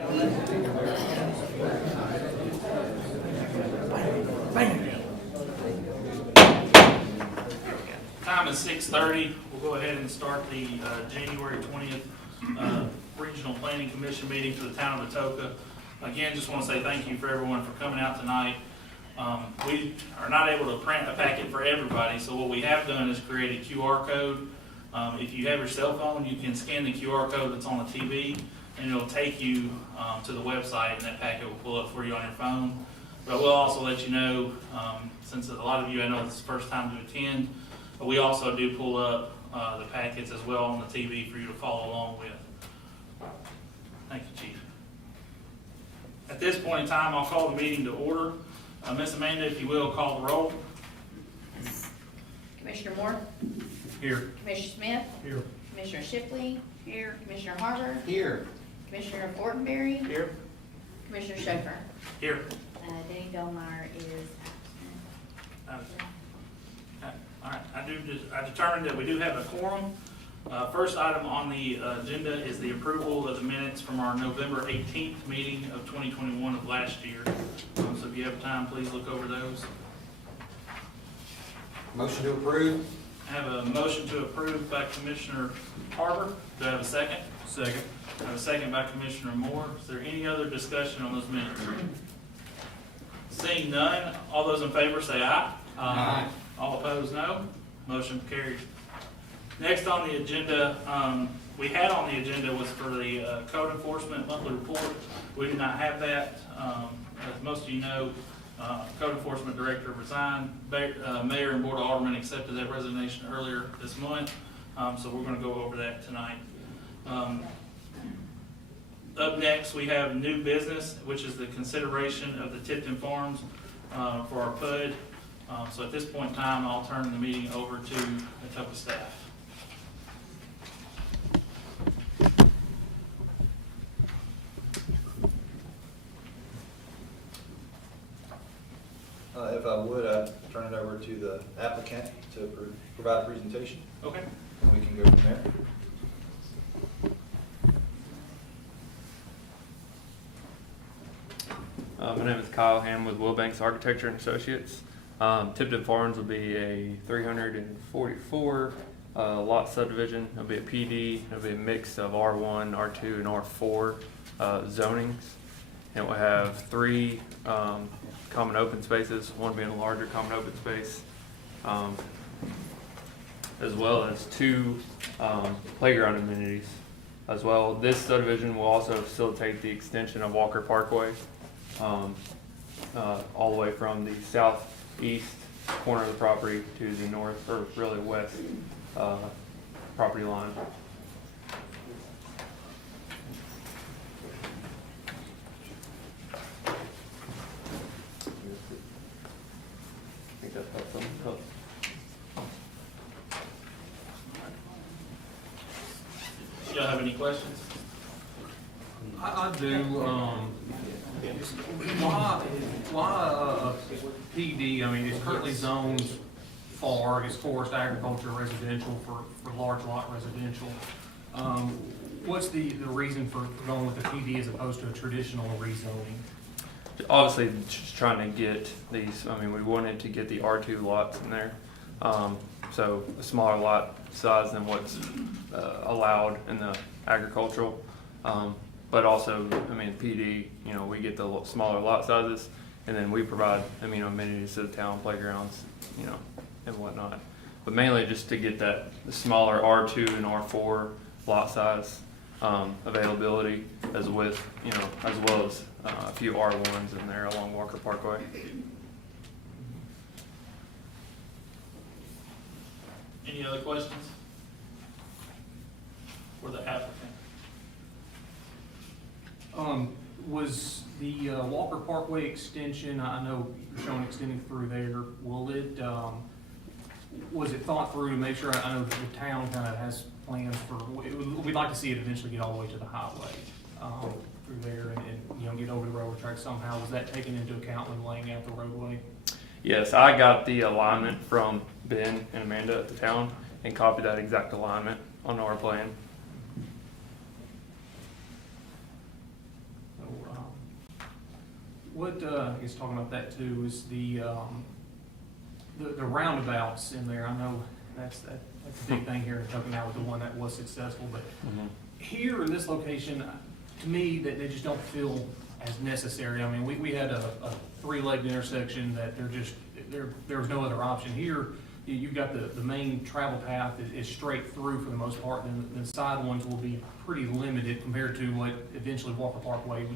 Time is 6:30. We'll go ahead and start the January 20th Regional Planning Commission meeting for the town of Atoka. Again, just want to say thank you for everyone for coming out tonight. We are not able to print a packet for everybody, so what we have done is create a QR code. If you have your cell phone, you can scan the QR code that's on the TV, and it'll take you to the website, and that packet will pull up for you on your phone. But I will also let you know, since a lot of you I know this is the first time to attend, but we also do pull up the packets as well on the TV for you to follow along with. Thank you, Chief. At this point in time, I'll call the meeting to order. Ms. Amanda, if you will, call the roll. Commissioner Moore? Here. Commissioner Smith? Here. Commissioner Shipley? Here. Commissioner Harper? Here. Commissioner Fortenberry? Here. Commissioner Schofer? Here. Denny Delmeyer is absent. All right, I determined that we do have a quorum. First item on the agenda is the approval of the minutes from our November 18th meeting of 2021 of last year. So if you have time, please look over those. Motion to approve. I have a motion to approve by Commissioner Harper. Do I have a second? Second. I have a second by Commissioner Moore. Is there any other discussion on those minutes? Seeing none, all those in favor say aye. Aye. All opposed, no. Motion carries. Next on the agenda, we had on the agenda was for the code enforcement monthly report. We did not have that. As most of you know, code enforcement director resigned. Mayor and board of aldermen accepted that resignation earlier this month. So we're going to go over that tonight. Up next, we have new business, which is the consideration of the Tipton Farms for our PUD. So at this point in time, I'll turn the meeting over to Atoka staff. If I would, I'd turn it over to the applicant to provide a presentation, Okay. and we can go from there. My name is Kyle Ham with Wilbanks Architecture and Associates. Tipton Farms will be a 344 lot subdivision. It'll be a PD. It'll be a mix of R1, R2, and R4 zonings. And we'll have 3 common open spaces, one being a larger common open space, as well as 2 playground amenities as well. This subdivision will also facilitate the extension of Walker Parkway all the way from the southeast corner of the property to the north, or really west property line. I think that's something else. Y'all have any questions? I do. Why PD? I mean, it's currently zoned FAR, it's forest agriculture residential for large lot residential. What's the reason for going with the PD as opposed to a traditional rezoning? Obviously, just trying to get these, I mean, we wanted to get the R2 lots in there. So a smaller lot size than what's allowed in the agricultural. But also, I mean, PD, you know, we get the smaller lot sizes, and then we provide, I mean, amenities to the town, playgrounds, you know, and whatnot. But mainly just to get that the smaller R2 and R4 lot size availability, as with, you know, as well as a few R1s in there along Walker Parkway. Any other questions for the applicant? Was the Walker Parkway extension, I know you're showing extending through there, will it, was it thought through to make sure, I know the town kind of has plans for, we'd like to see it eventually get all the way to the highway through there and you know, get over the railroad track somehow. Was that taken into account when laying out the roadway? Yes, I got the alignment from Ben and Amanda at the town and copied that exact alignment on our plan. What, I guess talking about that too, is the roundabouts in there. I know that's a big thing here in Atoka now with the one that was successful, but here in this location, to me, that they just don't feel as necessary. I mean, we had a three-legged intersection that there was no other option. Here, you've got the main travel path is straight through for the most part, and the side ones will be pretty limited compared to what eventually Walker Parkway,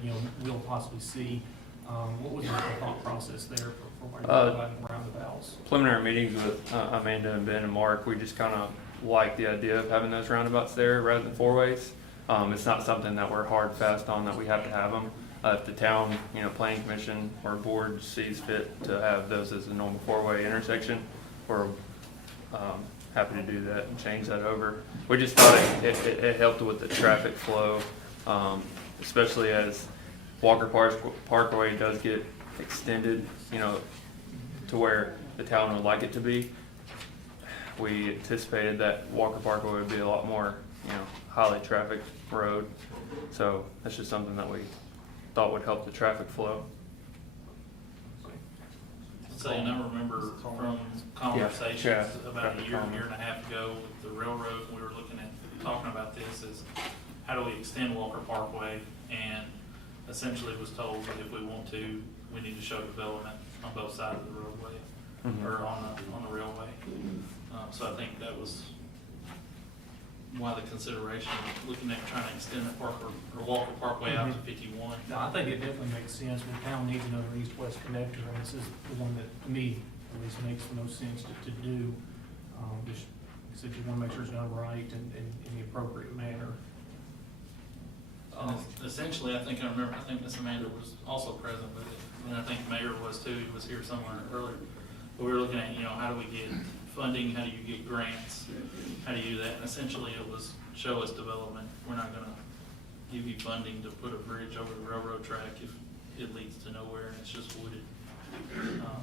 we'll possibly see. What was the thought process there for roundabouts? Preliminary meetings with Amanda and Ben and Mark, we just kind of like the idea of having those roundabouts there rather than four ways. It's not something that we're hard fast on that we have to have them. If the town, planning commission or board sees fit to have those as a normal four-way intersection, we're happy to do that and change that over. We just thought it helped with the traffic flow, especially as Walker Parkway does get extended, to where the town would like it to be. We anticipated that Walker Parkway would be a lot more, highly trafficked road. So that's just something that we thought would help the traffic flow. So, and I remember from conversations about a year and a half ago with the railroad, we were looking at, talking about this, is how do we extend Walker Parkway? And essentially was told that if we want to, we need to show development on both sides of the roadway, or on the railway. So I think that was why the consideration of looking at trying to extend the Walker Parkway out to 51. No, I think it definitely makes sense. The town needs another east-west connector, and this is the one that, to me, at least makes the most sense to do. Just, like I said, you want to make sure it's done right and in the appropriate manner. Essentially, I think Miss Amanda was also present with it, and I think the mayor was too. He was here somewhere earlier. But we were looking at, how do we get funding? How do you get grants? How do you do that? And essentially, it was show us development. We're not going to give you funding to put a bridge over the railroad track if it leads to nowhere and it's just wooded.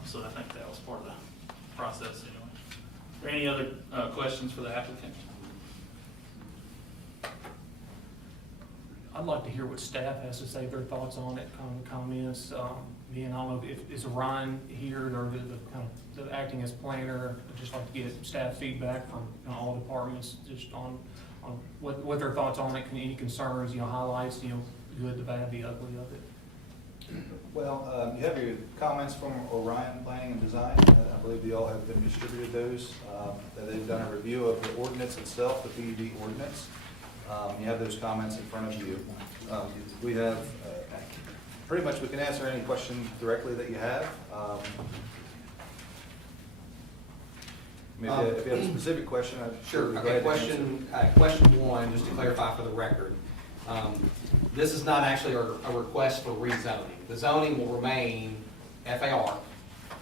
So I think that was part of the process anyway. Are there any other questions for the applicant? I'd like to hear what staff has to say, their thoughts on it, comments. Again, I don't know if is Ryan here or the acting as planner. I'd just like to get staff feedback from all departments, just on what their thoughts on it, any concerns, highlights, good, the bad, the ugly of it. Well, you have your comments from Orion Planning and Design. I believe you all have been distributed those. That they've done a review of the ordinance itself, the PUD ordinance. You have those comments in front of you. We have, pretty much we can answer any question directly that you have. If you have a specific question, Sure. Okay, question one, just to clarify for the record. This is not actually a request for rezoning. The zoning will remain FAR,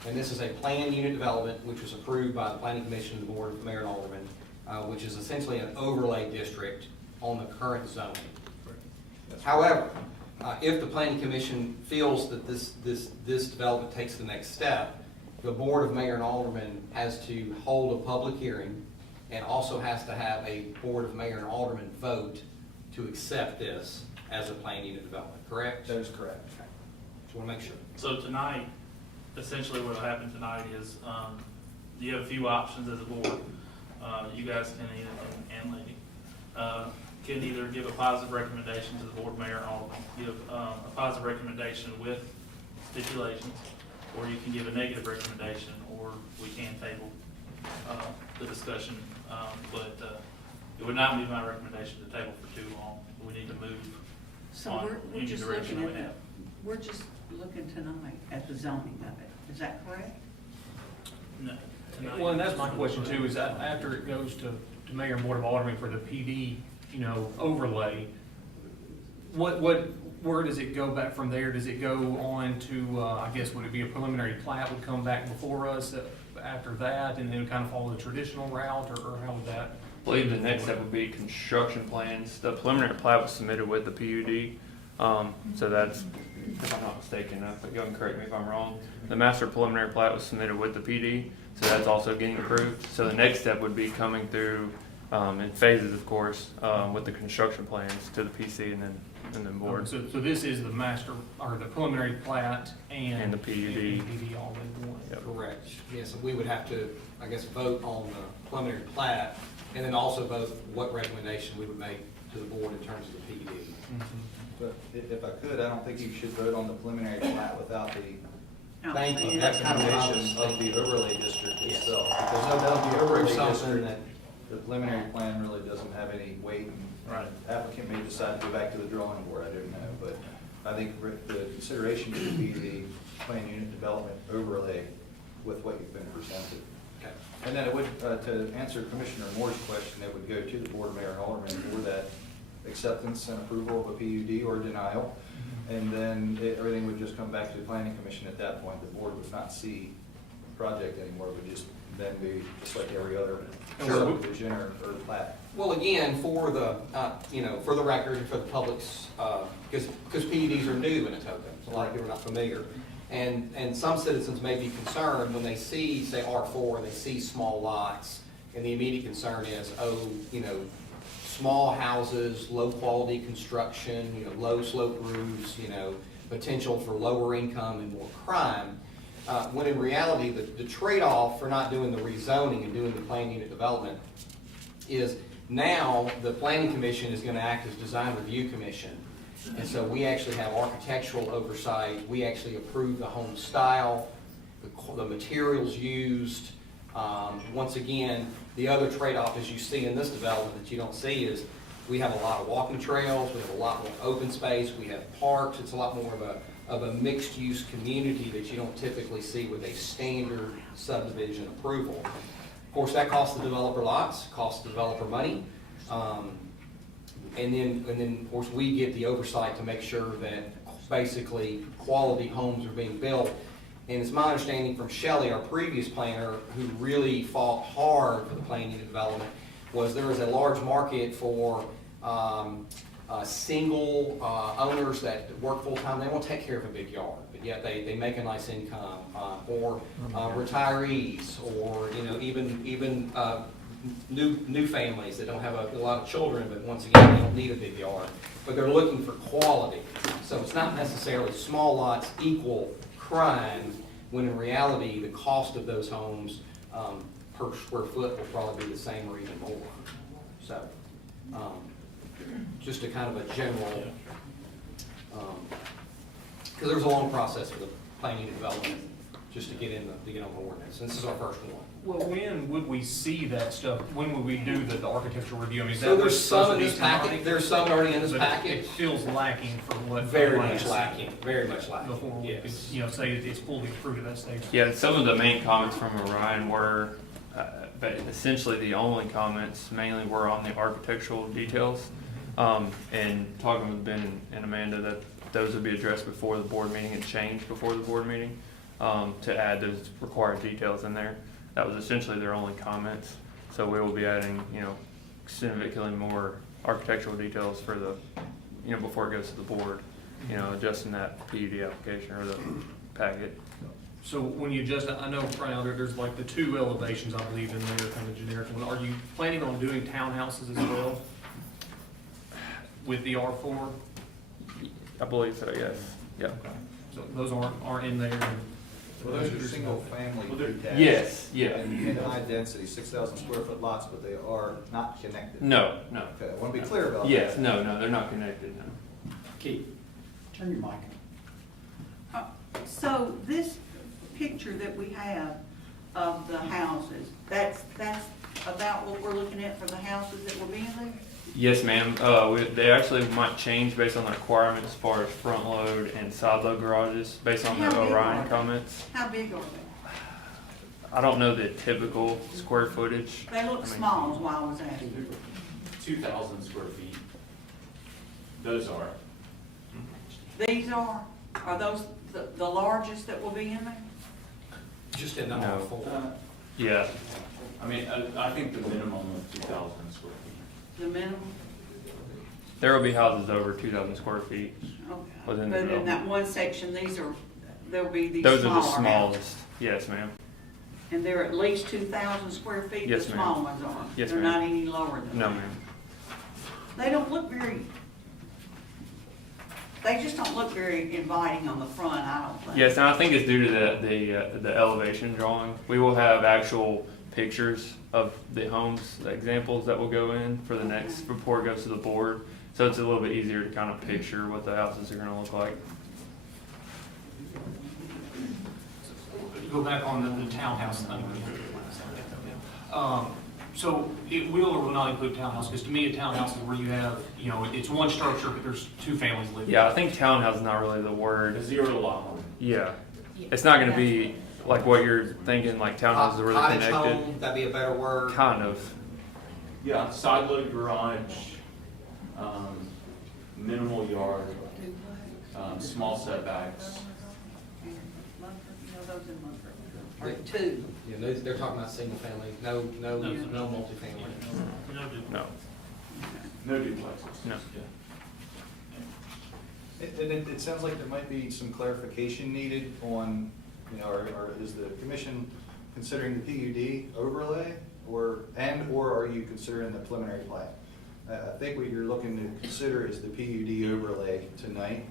and this is a planned unit development which was approved by the Planning Commission and the Board of Mayor and Aldermen, which is essentially an overlay district on the current zoning. However, if the Planning Commission feels that this development takes the next step, the Board of Mayor and Aldermen has to hold a public hearing and also has to have a Board of Mayor and Aldermen vote to accept this as a planned unit development, correct? That is correct. Okay. Just want to make sure. So tonight, essentially what will happen tonight is you have a few options as a board. You guys can and lady can either give a positive recommendation to the board, mayor, and alderman, give a positive recommendation with stipulations, or you can give a negative recommendation, or we can table the discussion. But it would not be my recommendation to table for too long. We need to move So on we're any just direction looking we at have. we're just looking tonight at the zoning of it. Is that correct? No, tonight. Well, and that's my question too, is that after it goes to Mayor and Board of Aldermen for the PD, overlay, where does it go back from there? Does it go on to, I guess, would it be a preliminary plat would come back before us after that, and then kind of follow the traditional route, or how would that? I believe the next step would be construction plans. The preliminary plat was submitted with the PUD, so that's, if I'm not mistaken, but you can correct me if I'm wrong. The master preliminary plat was submitted with the PD, so that's also getting approved. So the next step would be coming through in phases, of course, with the construction plans to the PC and then and then board. So this is the master, or the preliminary plat And the PUD. PUD all in one. Yep. Correct. Yes, and we would have to, I guess, vote on the preliminary plat, and then also vote what recommendation we would make to the board in terms of the PUD. But if I could, I don't think you should vote on the preliminary plat without the Thank you. That's kind of what I was recommendation of the thinking. overlay district Yes. itself. Because Because no, without the approve overlay something district, that, the preliminary plan really doesn't have any weight. And Right. Applicant may decide to go back to the drawing board, I don't know, but I think the consideration should be the plan unit development overlay with what you've been presented. okay. And then it would, to answer Commissioner Moore's question, it would go to the board, mayor, and alderman for that acceptance and approval of a PUD or denial. And then everything would just come back to the planning commission at that point. The board would not see the project anymore, it would just then be just like every other subdivision or plat. Well, again, for the, for the record, and for the public's, because PUDs are new in Atoka, so a lot of people are not familiar. And some citizens may be concerned when they see, say, R4, and they see small lots, and the immediate concern is, small houses, low-quality construction, low slope roofs, potential for lower income and more crime. When in reality, the trade-off for not doing the rezoning and doing the plan unit development is now the planning commission is gonna act as design review commission. And so we actually have architectural oversight, we actually approve the home style, the materials used. Once again, the other trade-off, as you see in this development that you don't see, is we have a lot of walking trails, we have a lot more open space, we have parks, it's a lot more of a mixed-use community that you don't typically see with a standard subdivision approval. Of course, that costs the developer lots, costs the developer money. And then, of course, we get the oversight to make sure that basically quality homes are being built. And it's my understanding from Shelley, our previous planner, who really fought hard for the plan unit development, was there is a large market for single owners that work full-time. They won't take care of a big yard, but yet they make a nice income, or retirees, or even new families that don't have a lot of children, but once again, they don't need a big yard, but they're looking for quality. So it's not necessarily small lots equal crime, when in reality, the cost of those homes per square foot will probably be the same or even more. So, just a kind of a general, because there was a long process for the planning and development, just to get on the ordinance, and this is our first one. Well, when would we see that stuff? When would we do the architectural review? I mean, is So that there's some in supposed to this be packet, tonight? there's some already in this But packet. It feels lacking for what. Very we much see lacking, very much lacking, Before we could, yes. say that it's fully approved at that stage. Yeah, some of the main comments from Orion were, but essentially the only comments mainly were on the architectural details. And talking with Ben and Amanda, that those would be addressed before the board meeting and changed before the board meeting, to add those required details in there. That was essentially their only comments. So we will be adding, significantly more architectural details for the, before it goes to the board, adjusting that PUD application or the packet. So when you adjust, I know right now there's like the two elevations, I believe, in there, kind of generic one. Are you planning on doing townhouses as well with the R4? I believe so, yes. Yeah. So those aren't in there. Well, those are single-family detached. Yes, yeah. And high density, 6,000 square foot lots, but they are not connected. No. Okay, I want to be clear about that. Yes, no, they're not connected, no. Keith? Turn your mic on. So this picture that we have of the houses, that's about what we're looking at for the houses that will be in there? Yes, ma'am. They actually might change based on the requirements as far as front load and side load garages, based on How the big Orion are they? comments. How big are they? I don't know the typical square footage. They look small is why I was asking. 2,000 square feet. Those are. These are those the largest that will be in there? Just in the No. R4. Yeah, I mean, I think the minimum of 2,000 square feet. The minimum? there will be houses over 2,000 square feet. Okay. Within the But in development. that one section, there'll be these Those are the smaller houses. smallest. Yes, ma'am. And they're at least 2,000 square feet, the Yes, ma'am. small ones are? Yes, They're ma'am. not any lower than that? No, ma'am. They don't look very they just don't look very inviting on the front, I don't think. Yes, and I think it's due to the elevation drawing. We will have actual pictures of the homes, the examples that will go in for the next report goes to the board. So it's a little bit easier to kind of picture what the houses are gonna look like. Go back on the townhouse thing. So it will or will not include townhouse, because to me, a townhouse is where you have, you know, it's one structure, but there's two families living. Yeah, I think townhouse is not really the word. A zero lot line. Yeah, it's not gonna be like what you're thinking, like townhouses are really Cottage connected. home, that'd be a better word. Kind of. Yeah, side load garage, minimal yard, small setbacks. Mumford, you know, those in Mumford. Or two. Yeah, they're talking about single family, no multifamily. No, do- No. No duplexes. No. And it sounds like there might be some clarification needed on, you know, or is the commission considering the PUD overlay, or are you considering the preliminary plat? I think what you're looking to consider is the PUD overlay tonight,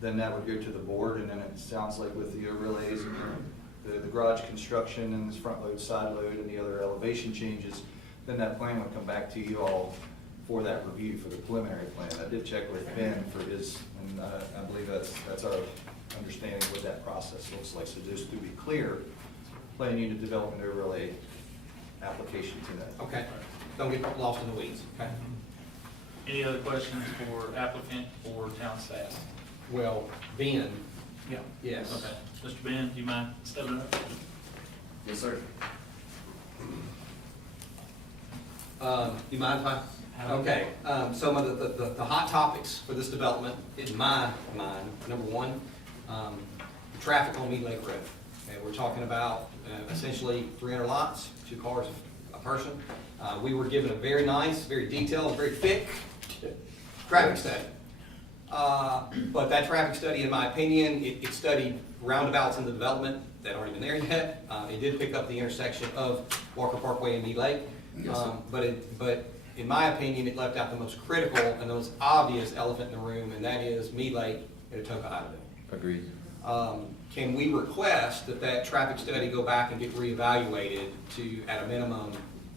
then that would go to the board, and then it sounds like with the overlays and the garage construction and this front load, side load, and the other elevation changes, then that plan would come back to you all for that review for the preliminary plan. I did check with Ben for his, and I believe that's our understanding of what that process looks like. So just to be clear, plan unit development overlay application tonight. Okay, don't get lost in the weeds, okay? Any other questions for applicant or town staff? Well, Ben, Yeah. yes. Okay. Mr. Ben, do you mind stepping up? Yes, sir. You mind if I? Okay, some of the hot topics for this development, in my mind, number one, traffic on Mead Lake Road. Okay, we're talking about essentially 300 lots, 2 cars a person. We were given a very nice, very detailed, very thick traffic study. But that traffic study, in my opinion, it studied roundabouts in the development that aren't even there yet. It did pick up the intersection of Walker Parkway and Mead Lake. But in my opinion, it left out the most critical and the most obvious elephant in the room, and that is Mead Lake and Atoka, Idaho. Agreed. Can we request that traffic study go back and get reevaluated to, at a minimum,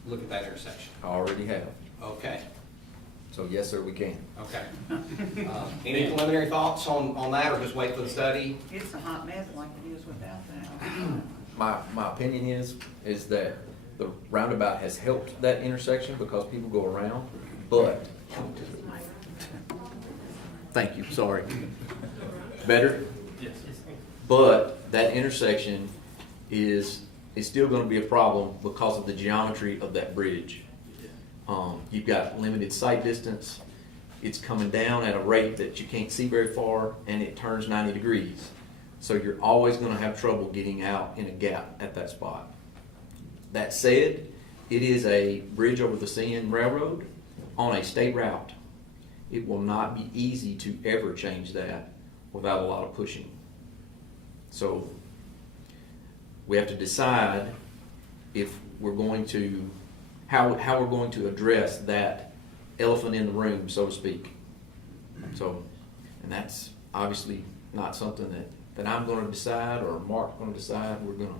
look at that intersection? I already have. Okay, So yes, sir, we can. okay. Any preliminary thoughts on that, or just wait for the study? It's a hot mess like it is without that. My opinion is that the roundabout has helped that intersection because people go around, but, thank you, sorry. Better? Yes. But that intersection is still gonna be a problem because of the geometry of that bridge. You've got limited sight distance, it's coming down at a rate that you can't see very far, and it turns 90 degrees. So you're always gonna have trouble getting out in a gap at that spot. That said, it is a bridge over the CN Railroad on a state route. It will not be easy to ever change that without a lot of pushing. So we have to decide if we're going to, how we're going to address that elephant in the room, so to speak. So, and that's obviously not something that I'm gonna decide or Mark's gonna decide. We're gonna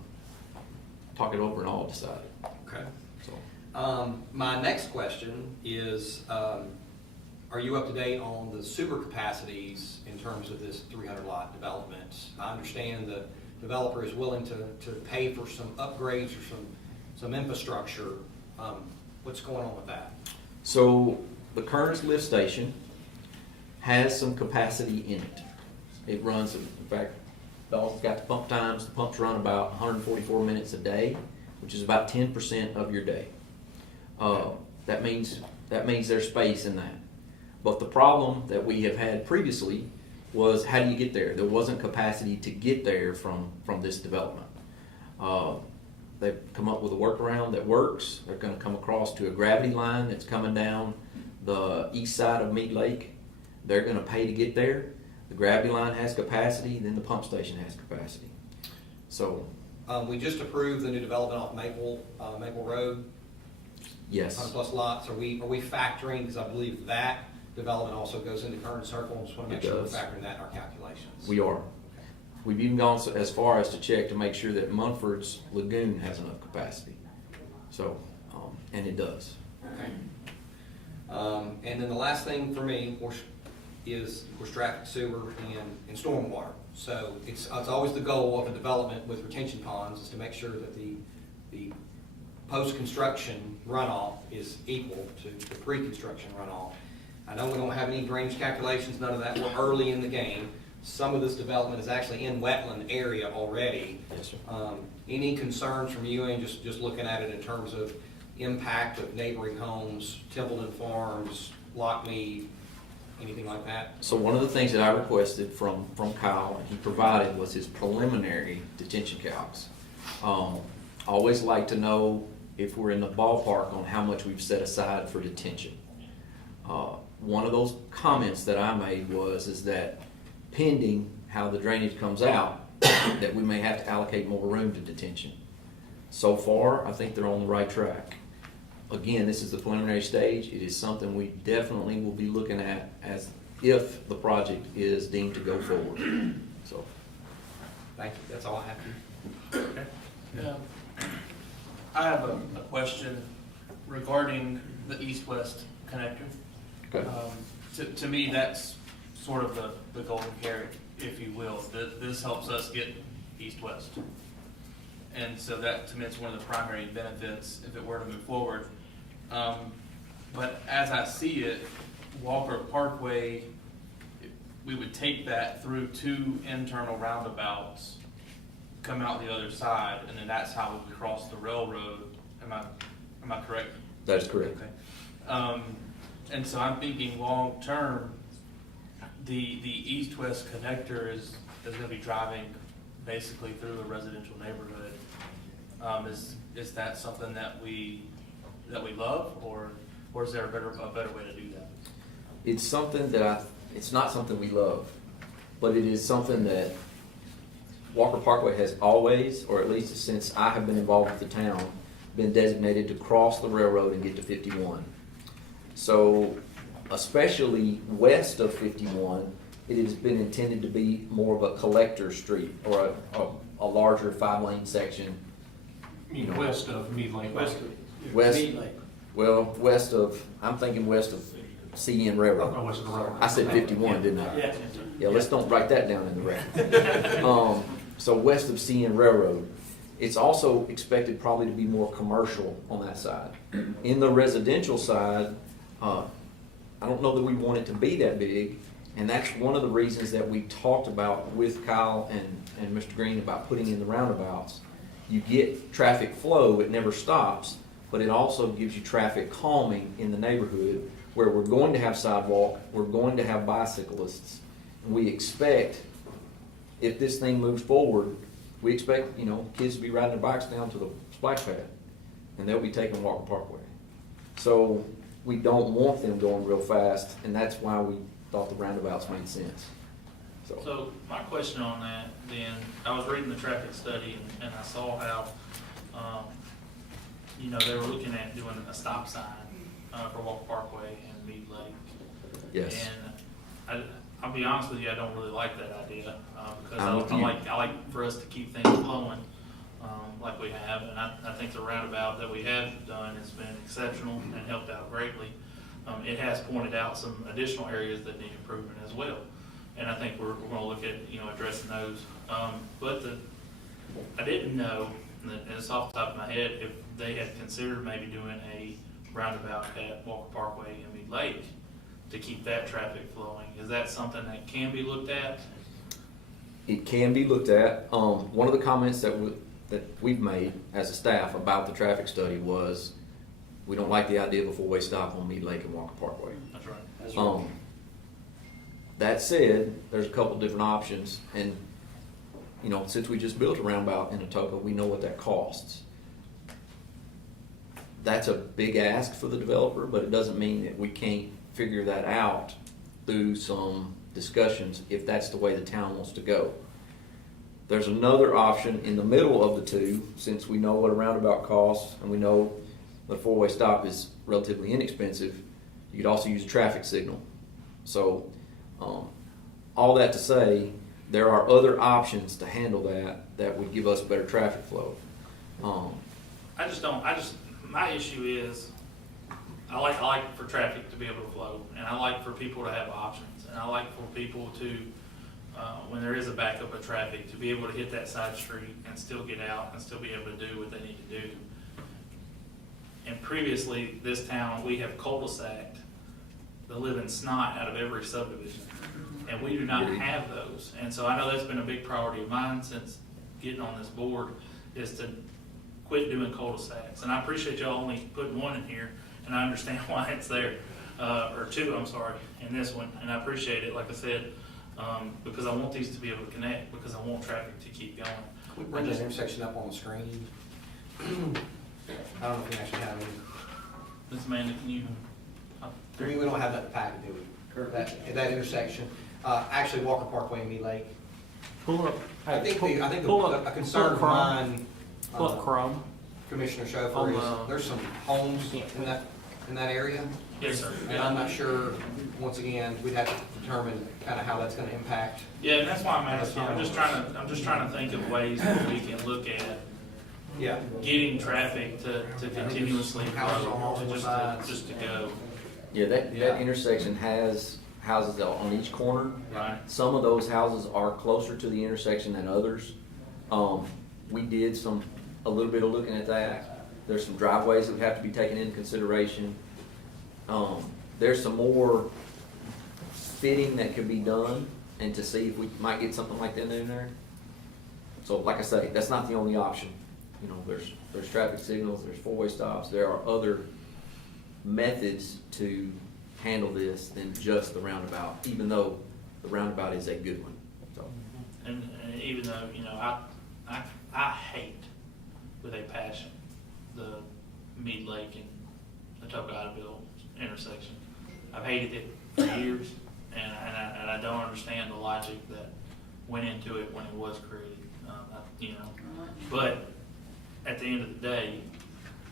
talk it over and all decide it. Okay. So, My next question is, are you up to date on the sewer capacities in terms of this 300 lot development? I understand the developer is willing to pay for some upgrades or some infrastructure. What's going on with that? So the Kearns lift station has some capacity in it. It runs, in fact, it's got the pump times. The pumps run about 144 minutes a day, which is about 10% of your day. That means there's space in that. But the problem that we have had previously was, how do you get there? There wasn't capacity to get there from this development. They've come up with a workaround that works. They're going to come across to a gravity line that's coming down the east side of Mead Lake. They're going to pay to get there. The gravity line has capacity, then the pump station has capacity. So, We just approved the new development off Maple Road, yes. 100 plus lots. Are we factoring, because I believe that development also goes into Kern Circle, just want to make It sure we're does. factoring that in our calculations. We are. We've even gone as far as to check to make sure that Munford's Lagoon has enough capacity. So, and it does. Okay. And then the last thing for me, of course, is of course traffic, sewer, and stormwater. So it's always the goal of a development with retention ponds is to make sure that the post-construction runoff is equal to the pre-construction runoff. I know we don't have any drainage calculations, none of that. We're early in the game. Some of this development is actually in wetland area already. Yes, sir. Any concerns from you, and just looking at it in terms of impact of neighboring homes, Tipton Farms, Lockmead, anything like that? So one of the things that I requested from Kyle, and he provided, was his preliminary detention calcs. I always like to know if we're in the ballpark on how much we've set aside for detention. One of those comments that I made is that pending how the drainage comes out, that we may have to allocate more room to detention. So far, I think they're on the right track. Again, this is the preliminary stage. It is something we definitely will be looking at as if the project is deemed to go forward. So, Thank you, that's all I have to. I have a question regarding the east-west connector. okay. To me, that's sort of the golden carrot, if you will. This helps us get east-west. And so that, to me, is one of the primary benefits if it were to move forward. But as I see it, Walker Parkway, we would take that through 2 internal roundabouts, come out the other side, and then that's how we would cross the railroad. Am I correct? That is correct. Okay. And so I'm thinking long-term, the east-west connector is gonna be driving basically through a residential neighborhood. Is that something that we love, or is there a better way to do that? It's something that it's not something we love, but it is something that Walker Parkway has always, or at least since I have been involved with the town, been designated to cross the railroad and get to 51. So, especially west of 51, it has been intended to be more of a collector street or a larger 5-lane section. You know, west of Mead Lake. West, I'm thinking west of CN Railroad. Oh, west of the railroad. I said 51, didn't I? Yeah, let's don't write that down in the record. So west of CN Railroad. It's also expected probably to be more commercial on that side. In the residential side, I don't know that we want it to be that big, and that's one of the reasons that we talked about with Kyle and Mr. Green about putting in the roundabouts. You get traffic flow, it never stops, but it also gives you traffic calming in the neighborhood where we're going to have sidewalk, we're going to have bicyclists, and we expect, if this thing moves forward, we expect, kids to be riding their bikes down to the splash pad, and they'll be taking Walker Parkway. So we don't want them going real fast, and that's why we thought the roundabouts made sense. So my question on that, then, I was reading the traffic study and I saw how, they were looking at doing a stop sign for Walker Parkway and Mead Lake. Yes. And I'll be honest with you, I don't really like that idea because I'm with you. I like for us to keep things flowing like we have, and I think the roundabout that we have done has been exceptional and helped out greatly. It has pointed out some additional areas that need improvement as well. And I think we're going to look at, addressing those. But I didn't know, and it's off the top of my head, if they had considered maybe doing a roundabout at Walker Parkway and Mead Lake to keep that traffic flowing. Is that something that can be looked at? It can be looked at. One of the comments that we've made as a staff about the traffic study was we don't like the idea of a 4-way stop on Mead Lake and Walker Parkway. That's right. That said, there's a couple different options, and since we just built a roundabout in Atoka, we know what that costs. That's a big ask for the developer, but it doesn't mean that we can't figure that out through some discussions if that's the way the town wants to go. There's another option in the middle of the two, since we know what a roundabout costs and we know the 4-way stop is relatively inexpensive. You could also use a traffic signal. So, all that to say, there are other options to handle that would give us better traffic flow. My issue is, I like for traffic to be able to flow, and I like for people to have options, and I like for people to, when there is a backup of traffic, to be able to hit that side street and still get out and still be able to do what they need to do. And previously, this town, we have cul-de-saced the living snot out of every subdivision, and we do not have those. And so I know that's been a big priority of mine since getting on this board, is to quit doing cul-de-sacs. And I appreciate y'all only putting one in here, and I understand why it's there, or two, I'm sorry, in this one, and I appreciate it, like I said, because I want these to be able to connect, because I want traffic to keep going. Can we bring that intersection up on the screen? I don't know if we actually have any. Ms. Amanda, can you? We don't have that packet, do we? That intersection. Actually, Walker Parkway and Mead Lake. Pull up. I think pull a concern of mine, Pull up Chrome. Commissioner On Chauffeur, is the- there's some homes in that area. Yes, sir. And I'm not sure, once again, we'd have to determine kind of how that's gonna impact. Yeah, and that's why I'm asking. I'm just trying to think of ways that we can look at Yeah. getting traffic to continuously Houses on grow, multiple just sides. to go. Yeah, that Yeah. intersection has houses on each corner. Right. Some of those houses are closer to the intersection than others. We did a little bit of looking at that. There's some driveways that would have to be taken into consideration. There's some more fitting that could be done, and to see if we might get something like that in there. So like I say, that's not the only option. You know, there's traffic signals, there's four-way stops, there are other methods to handle this than just the roundabout, even though the roundabout is a good one, so. And even though, you know, I hate with a passion the Mead Lake and Atoka intersection. I've hated it for years, and I don't understand the logic that went into it when it was created, you know. But at the end of the day,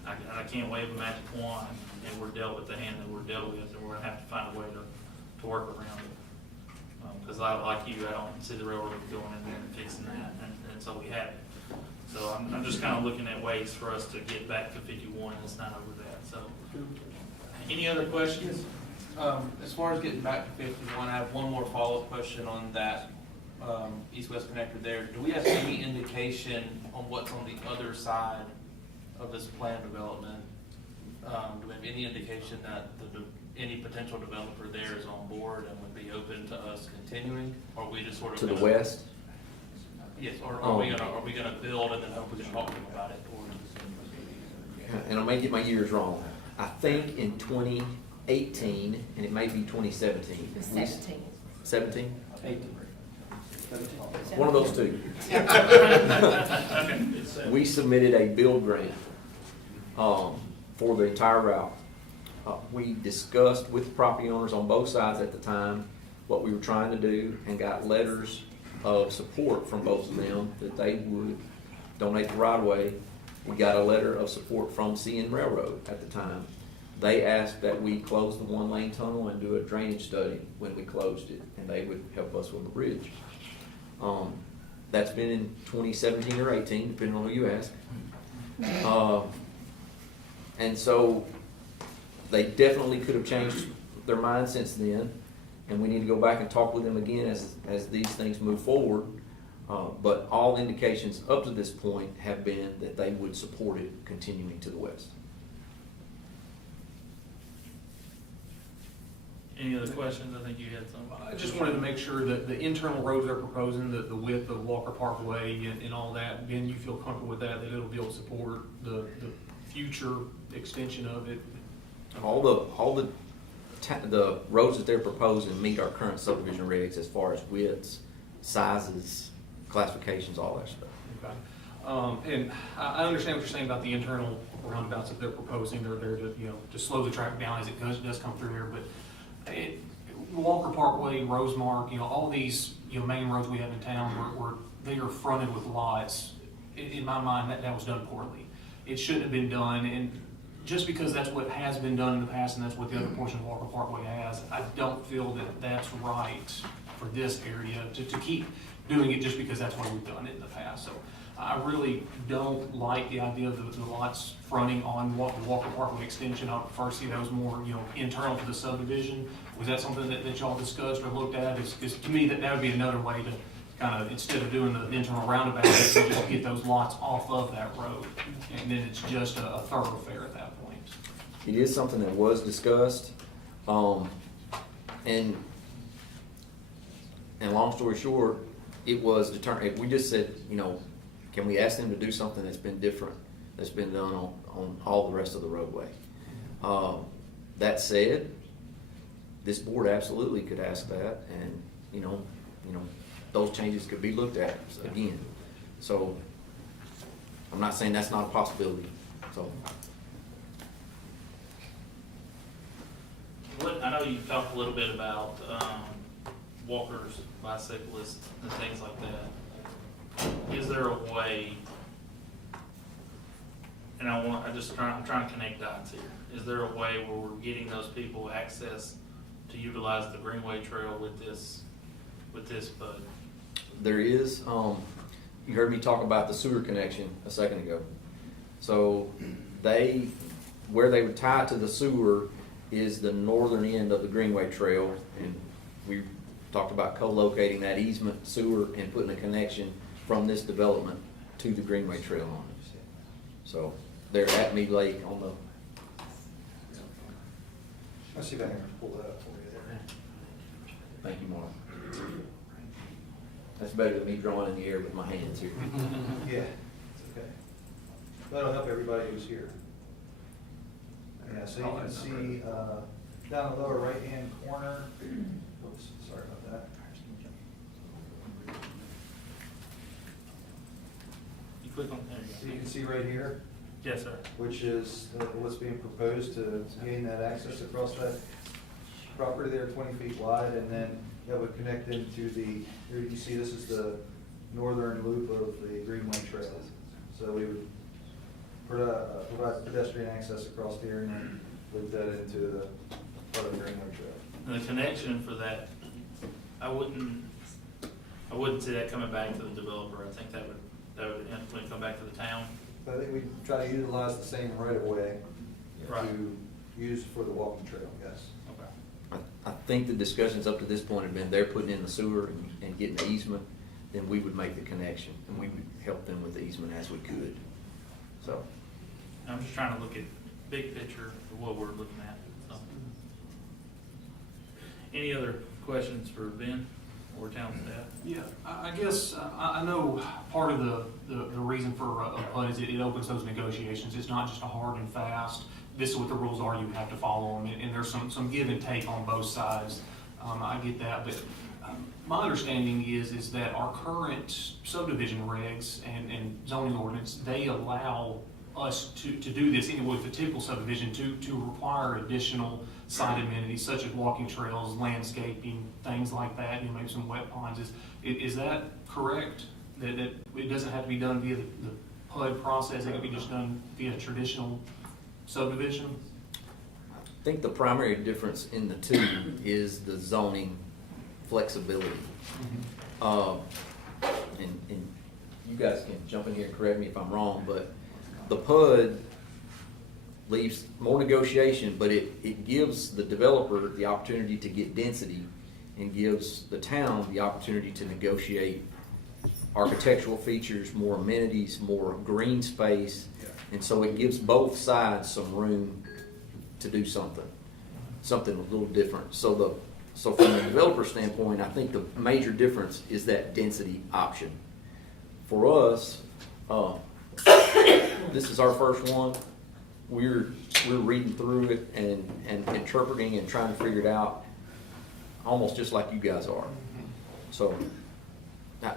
I can't wave a magic wand, and we're dealt with the hand that we're dealt with, and we're gonna have to find a way to work around it. Because like you, I don't see the railroad going in there and fixing that, and so we have it. So I'm just kind of looking at ways for us to get back to 51, it's not over that, so. Any other questions? As far as getting back to 51, I have one more follow-up question on that east-west connector there. Do we have any indication on what's on the other side of this plan development? Do we have any indication that any potential developer there is on board and would be open to us continuing? Or are we just sort of To the gonna- west, Yes, or are we gonna build and then hope we can talk to them about it? Or and I may get my years wrong, I think in 2018, and it may be 2017. 17? 18. One of those two. We submitted a build grant for the entire route. We discussed with the property owners on both sides at the time what we were trying to do, and got letters of support from both of them that they would donate the right of way. We got a letter of support from CN Railroad at the time. They asked that we close the one-lane tunnel and do a drainage study when we closed it, and they would help us with the bridge. That's been in 2017 or 18, depending on who you ask. And so they definitely could have changed their mind since then, and we need to go back and talk with them again as these things move forward. But all indications up to this point have been that they would support it continuing to the west. Any other questions? I think you had some. I just wanted to make sure that the internal roads they're proposing, the width of Walker Parkway and all that, Ben, you feel comfortable with that it'll be able to support the future extension of it? All the roads that they're proposing meet our current subdivision regs as far as widths, sizes, classifications, all that stuff. Okay. And I understand what you're saying about the internal roundabouts that they're proposing. They're there to, to slow the traffic down as it does come through here. But Walker Parkway, Rosemark, all these, main roads we have in town they are fronted with lots. In my mind, that was done poorly. It shouldn't have been done. And just because that's what has been done in the past and that's what the other portion of Walker Parkway has, I don't feel that that's right for this area to keep doing it just because that's what we've done it in the past. So I really don't like the idea of the lots fronting on Walker Parkway extension. I would prefer to see those more, internal to the subdivision. Was that something that y'all discussed or looked at? Because to me, that would be another way to kind of, instead of doing the internal roundabout, just get those lots off of that road. And then it's just a thoroughfare at that point. It is something that was discussed, and long story short, it was determined, we just said, can we ask them to do something that's been different, that's been done on all the rest of the roadway? That said, this board absolutely could ask that, and, those changes could be looked at again. So, I'm not saying that's not a possibility, so. I know you talked a little bit about walkers, bicyclists, and things like that. Is there a way, and I'm trying to connect dots here. Is there a way where we're getting those people access to utilize the Greenway Trail with this bud? There is, you heard me talk about the sewer connection a second ago. So where they would tie to the sewer is the northern end of the Greenway Trail, and we talked about co-locating that easement sewer and putting a connection from this development to the Greenway Trail on it. So they're at Mead Lake on the. Let's see if I can pull that up for you there. Thank you, Mark. That's better than me drawing in the air with my hands here. Yeah, it's okay. That'll help everybody who's here. Yeah, so you can see, down the lower right-hand corner, oops, sorry about that. You click on there. So you can see right here, Yes, sir. which is what's being proposed to gain that access across that property there, 20 feet wide, and then that would connect into here you can see this is the northern loop of the Greenway Trail. So we would provide pedestrian access across here and then loop that into the part of the Greenway Trail. And the connection for that, I wouldn't see that coming back to the developer. I think that would eventually come back to the town. I think we try to utilize the same right of way Right. to use for the walking trail, yes. Okay. I think the discussions up to this point have been they're putting in the sewer and getting the easement, then we would make the connection, and we would help them with the easement as we could. So, I'm just trying to look at big picture of what we're looking at. So. Any other questions for Ben or town staff? Yeah, I guess, I know part of the reason for a PUD is it opens those negotiations. It's not just a hard and fast, this is what the rules are, you have to follow them, and there's some give and take on both sides. I get that, but my understanding is that our current subdivision regs and zoning ordinance, they allow us to do this, anyway, with the typical subdivision, to require additional site amenities such as walking trails, landscaping, things like that, maybe some wet ponds. Is that correct? That it doesn't have to be done via the PUD process, it can be just done via traditional subdivision? I think the primary difference in the two is the zoning flexibility. And you guys can jump in here and correct me if I'm wrong, but the PUD leaves more negotiation, but it gives the developer the opportunity to get density and gives the town the opportunity to negotiate architectural features, more amenities, more green space. And so it gives both sides some room to do something a little different. So from the developer standpoint, I think the major difference is that density option. For us, this is our first one. We're reading through it and interpreting and trying to figure it out, almost just like you guys are. So,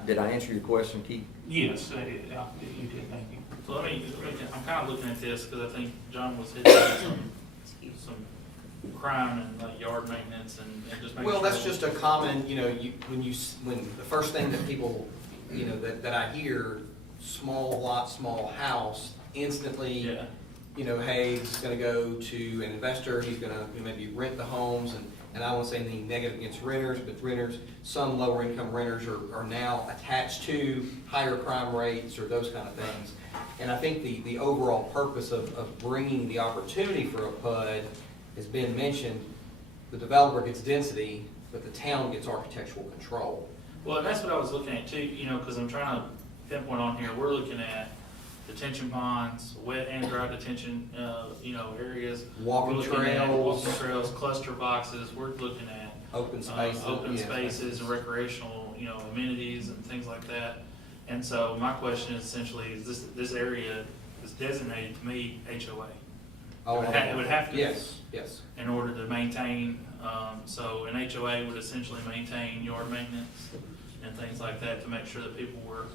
did I answer your question, Keith? Yes, you did, thank you. So I'm kind of looking at this because I think John was hitting some crime and like yard maintenance and just making Well, sure. that's just a common, when the first thing that people, that I hear, small lot, small house, instantly, Yeah. you know, hey, this is gonna go to an investor, he's gonna maybe rent the homes, and I won't say anything negative against renters, but renters, some lower income renters are now attached to higher crime rates or those kind of things. And I think the overall purpose of bringing the opportunity for a PUD has been mentioned. The developer gets density, but the town gets architectural control. Well, that's what I was looking at too, you know, because I'm trying to pinpoint on here, we're looking at detention ponds, wet and dry detention, you know, areas. Walking We're looking at trails. Walking trails, cluster boxes, we're looking at Open spaces. open yeah. spaces and recreational, you know, amenities and things like that. And so my question is essentially, is this area is designated to meet HOA? Oh, It would have to. Yes, yes. In order to maintain, so an HOA would essentially maintain yard maintenance and things like that to make sure that people were,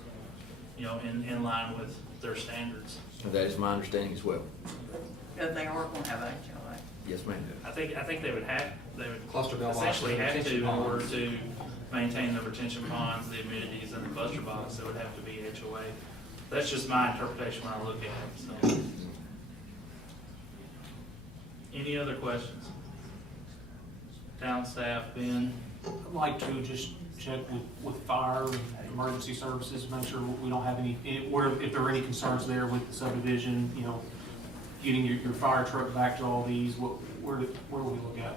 you know, in line with their standards. That is my understanding as well. Because they are gonna have HOA. Yes, ma'am. I think they would Cluster mailboxes, essentially have to, retention in order ponds. to maintain the retention ponds, the amenities, and the cluster box, it would have to be HOA. That's just my interpretation when I look at it, so. Any other questions? Town staff, Ben? I'd like to just check with fire and emergency services, make sure we don't have any, if there are any concerns there with the subdivision, you know, getting your fire truck back to all these, where do we look at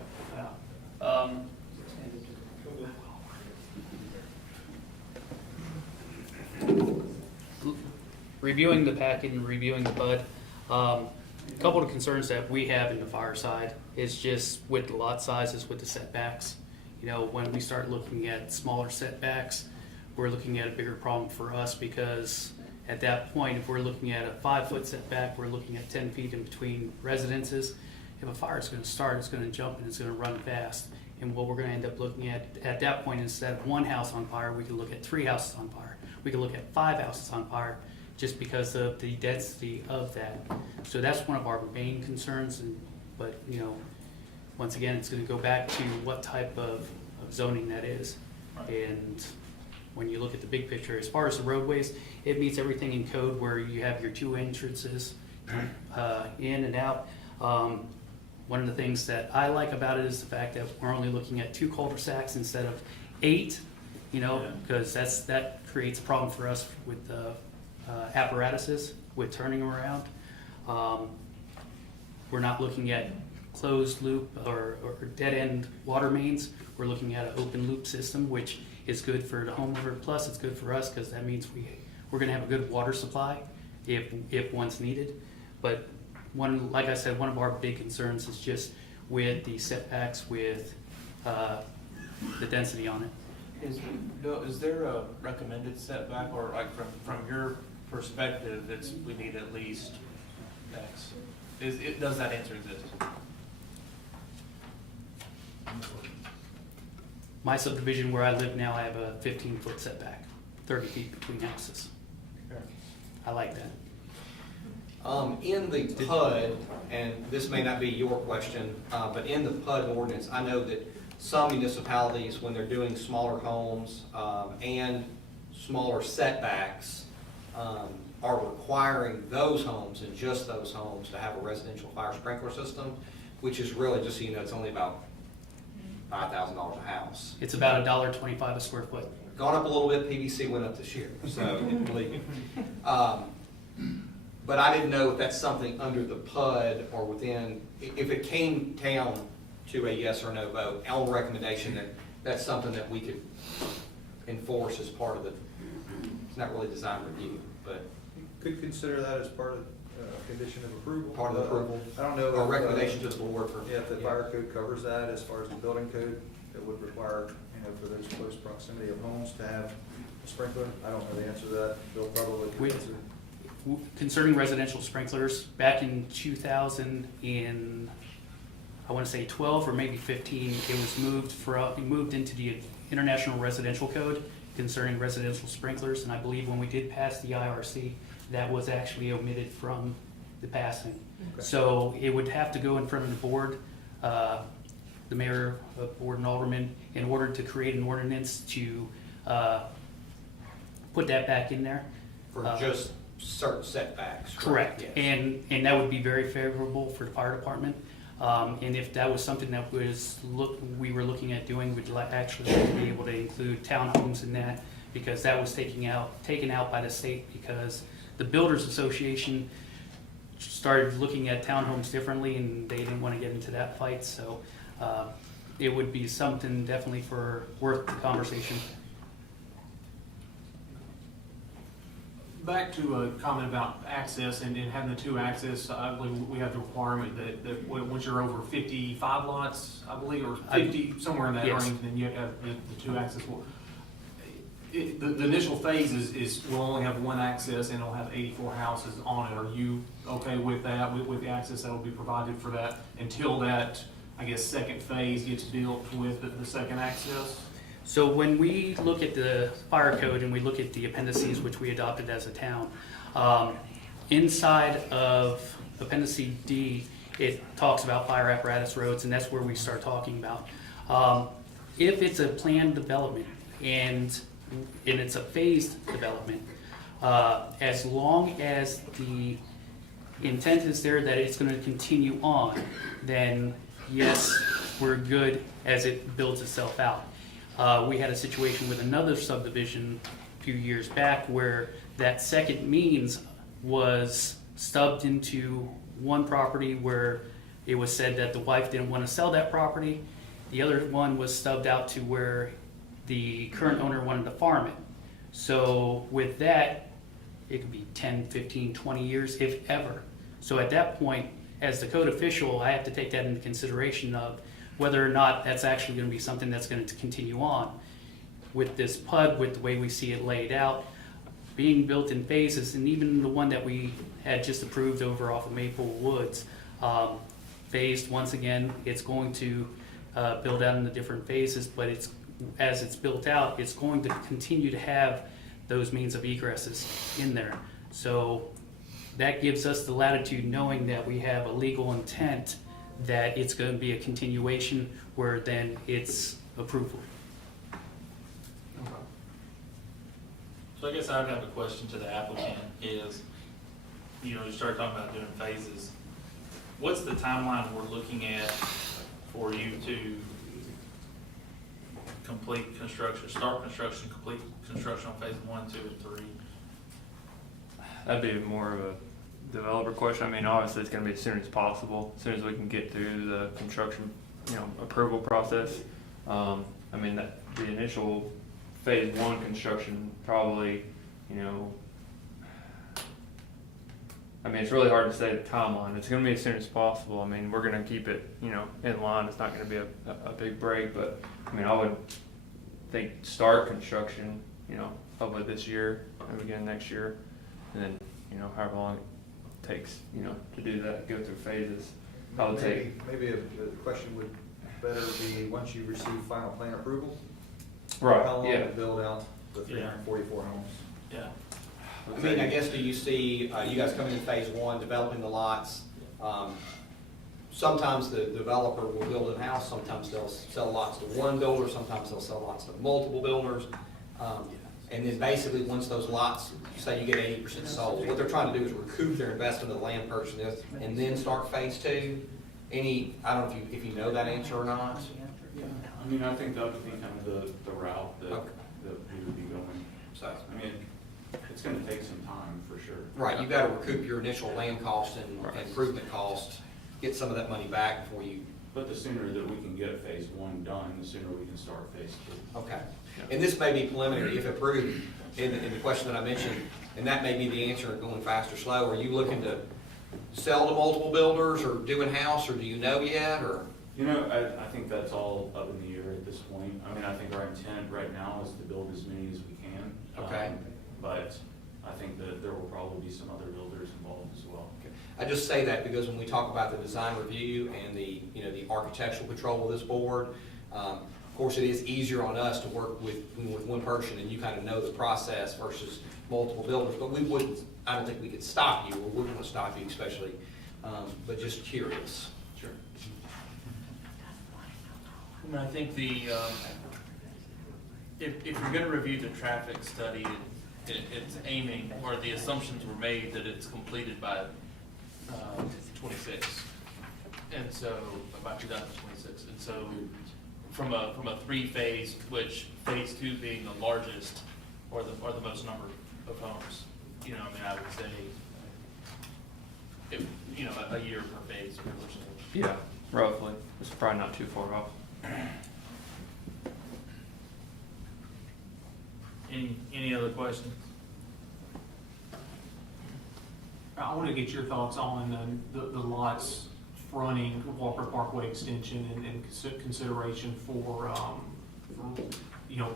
that? Reviewing the packet and reviewing the PUD, a couple of concerns that we have in the fire side is just with the lot sizes, with the setbacks. You know, when we start looking at smaller setbacks, we're looking at a bigger problem for us because at that point, if we're looking at a 5-foot setback, we're looking at 10 feet in between residences. If a fire is going to start, it's going to jump and it's going to run fast. And what we're going to end up looking at that point, instead of one house on fire, we can look at 3 houses on fire. We can look at 5 houses on fire just because of the density of that. So that's one of our main concerns. But, you know, once again, it's going to go back to what type of zoning that is. And when you look at the big picture, as far as the roadways, it meets everything in code where you have your 2 entrances in and out. One of the things that I like about it is the fact that we're only looking at 2 cul-de-sacs instead of 8, you know, because that creates a problem for us with the apparatuses, with turning around. We're not looking at closed loop or dead-end water mains. We're looking at an open loop system, which is good for the homeowner. Plus, it's good for us because that means we're going to have a good water supply if one's needed. But like I said, one of our big concerns is just with the setbacks, with the density on it. Bill, is there a recommended setback, or like from your perspective, we need at least X? Does that answer exist? My subdivision where I live now, I have a 15-foot setback, 30 feet between houses. I like that. In the PUD, and this may not be your question, but in the PUD ordinance, I know that some municipalities, when they're doing smaller homes and smaller setbacks, are requiring those homes and just those homes to have a residential fire sprinkler system, which is really, just so you know, it's only about $5,000 a house. It's about $1.25 a square foot. Gone up a little bit, PVC went up this year, so believe me. But I didn't know if that's something under the PUD or within, if it came down to a yes or no vote, on recommendation, that's something that we could enforce as part of it's not really design review, but. Could consider that as part of condition of approval. Part of the approval. I don't know. Or if, recommendation to the board for. Yeah, if the fire code covers that, as far as the building code, it would require, for those close proximity of homes to have a sprinkler. I don't know the answer to that. Bill probably could answer. Concerning residential sprinklers, back in 2000, I want to say 12 or maybe 15, it was moved into the International Residential Code concerning residential sprinklers, and I believe when we did pass the IRC, that was actually omitted from the passing. Okay. So it would have to go in front of the board, the mayor, board and alderman, in order to create an ordinance to put that back in there. For just certain setbacks. Correct, Yes. and that would be very favorable for the fire department. And if that was something that we were looking at doing, we'd actually like to be able to include townhomes in that, because that was taken out by the state, because the Builders Association started looking at townhomes differently, and they didn't want to get into that fight, so it would be something definitely worth the conversation. Back to a comment about access and having the two access, I believe we have the requirement that once you're over 55 lots, I believe, or 50, somewhere in that Yes. range, then you have to have the two access. The initial phase is we'll only have one access and it'll have 84 houses on it. Are you okay with that, with the access that will be provided for that until that, I guess, second phase gets built with the second access? So when we look at the fire code and we look at the appendices which we adopted as a town, inside of Appendix D, it talks about fire apparatus roads, and that's where we start talking about. If it's a planned development and it's a phased development, as long as the intent is there that it's going to continue on, then yes, we're good as it builds itself out. We had a situation with another subdivision a few years back where that second means was stubbed into one property where it was said that the wife didn't want to sell that property. The other one was stubbed out to where the current owner wanted to farm it. So with that, it could be 10, 15, 20 years, if ever. So at that point, as the code official, I have to take that into consideration of whether or not that's actually going to be something that's going to continue on. With this PUD, with the way we see it laid out, being built in phases, and even the one that we had just approved over off of Maple Woods, phased, once again, it's going to build out in the different phases, but as it's built out, it's going to continue to have those means of egresses in there. So that gives us the latitude, knowing that we have a legal intent that it's going to be a continuation where then it's approval. So I guess I'd have a question to the applicant is, you started talking about doing phases. What's the timeline we're looking at for you to complete construction, start construction, complete construction on phase 1, 2, and 3? That'd be more of a developer question. I mean, obviously, it's gonna be as soon as possible, as soon as we can get through the construction, approval process. I mean, the initial phase 1 construction probably, I mean, it's really hard to say the timeline. It's gonna be as soon as possible. I mean, we're gonna keep it, in line. It's not gonna be a big break, but, I mean, I would think start construction, hopefully this year, maybe again next year, and then, however long it takes, to do that, go through phases. I would say, Maybe a question would better be, once you receive final plan approval, right, how long yeah. to build out the 344 homes? Yeah. I mean, I guess, do you see, you guys coming in phase 1, developing the lots? Sometimes the developer will build a house, sometimes they'll sell lots to one builder, sometimes they'll sell lots to multiple builders. And then basically, once those lots, say you get 80% sold, what they're trying to do is recoup their investment of the land purchase and then start phase 2. I don't know if you know that answer or not. I mean, I think that would be kind of the route that we would be going. So, I mean, it's gonna take some time, for sure. right, you've got to recoup your initial land cost and improvement cost, get some of that money back before you. But the sooner that we can get phase 1 done, the sooner we can start phase 2. Okay. And this may be preliminary if approved in the question that I mentioned, and that may be the answer going fast or slow. Are you looking to sell to multiple builders or do in-house, or do you know yet, or? I think that's all up in the air at this point. I mean, I think our intent right now is to build as many as we can. Okay. But I think that there will probably be some other builders involved as well. I just say that because when we talk about the design review and the architectural control of this board, of course, it is easier on us to work with one person and you kind of know the process versus multiple builders. But I don't think we could stop you, or we wouldn't want to stop you especially, but just curious. Sure. And I think if you're gonna review the traffic study, it's aiming, or the assumptions were made that it's completed by, 26. And so, by 2026, and so, from a three-phase, which phase 2 being the largest, or the most number of homes, I mean, I would say, a year per phase, realistically. Yeah, roughly. It's probably not too far off. Any other questions? I want to get your thoughts on the lots fronting Walker Parkway extension and consideration for,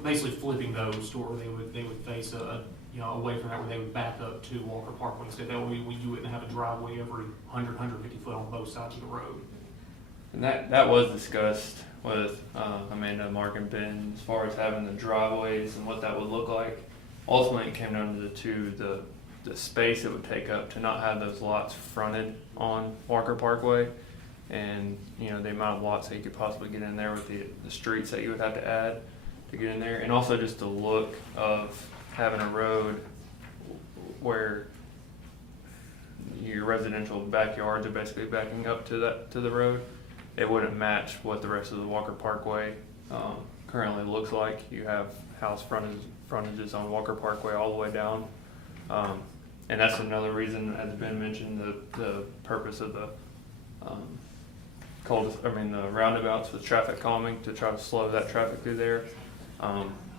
basically flipping those to where they would face away from that, where they would back up to Walker Parkway instead. That way you wouldn't have a driveway every 150 foot on both sides of the road. And that was discussed with Amanda, Mark, and Ben as far as having the driveways and what that would look like. Ultimately, it came down to the space it would take up to not have those lots fronted on Walker Parkway, and the amount of lots that you could possibly get in there with the streets that you would have to add to get in there, and also just the look of having a road where your residential backyards are basically backing up to the road. It wouldn't match what the rest of the Walker Parkway currently looks like. You have house frontages on Walker Parkway all the way down. And that's another reason, as Ben mentioned, the purpose of the the roundabouts with traffic calming to try to slow that traffic through there,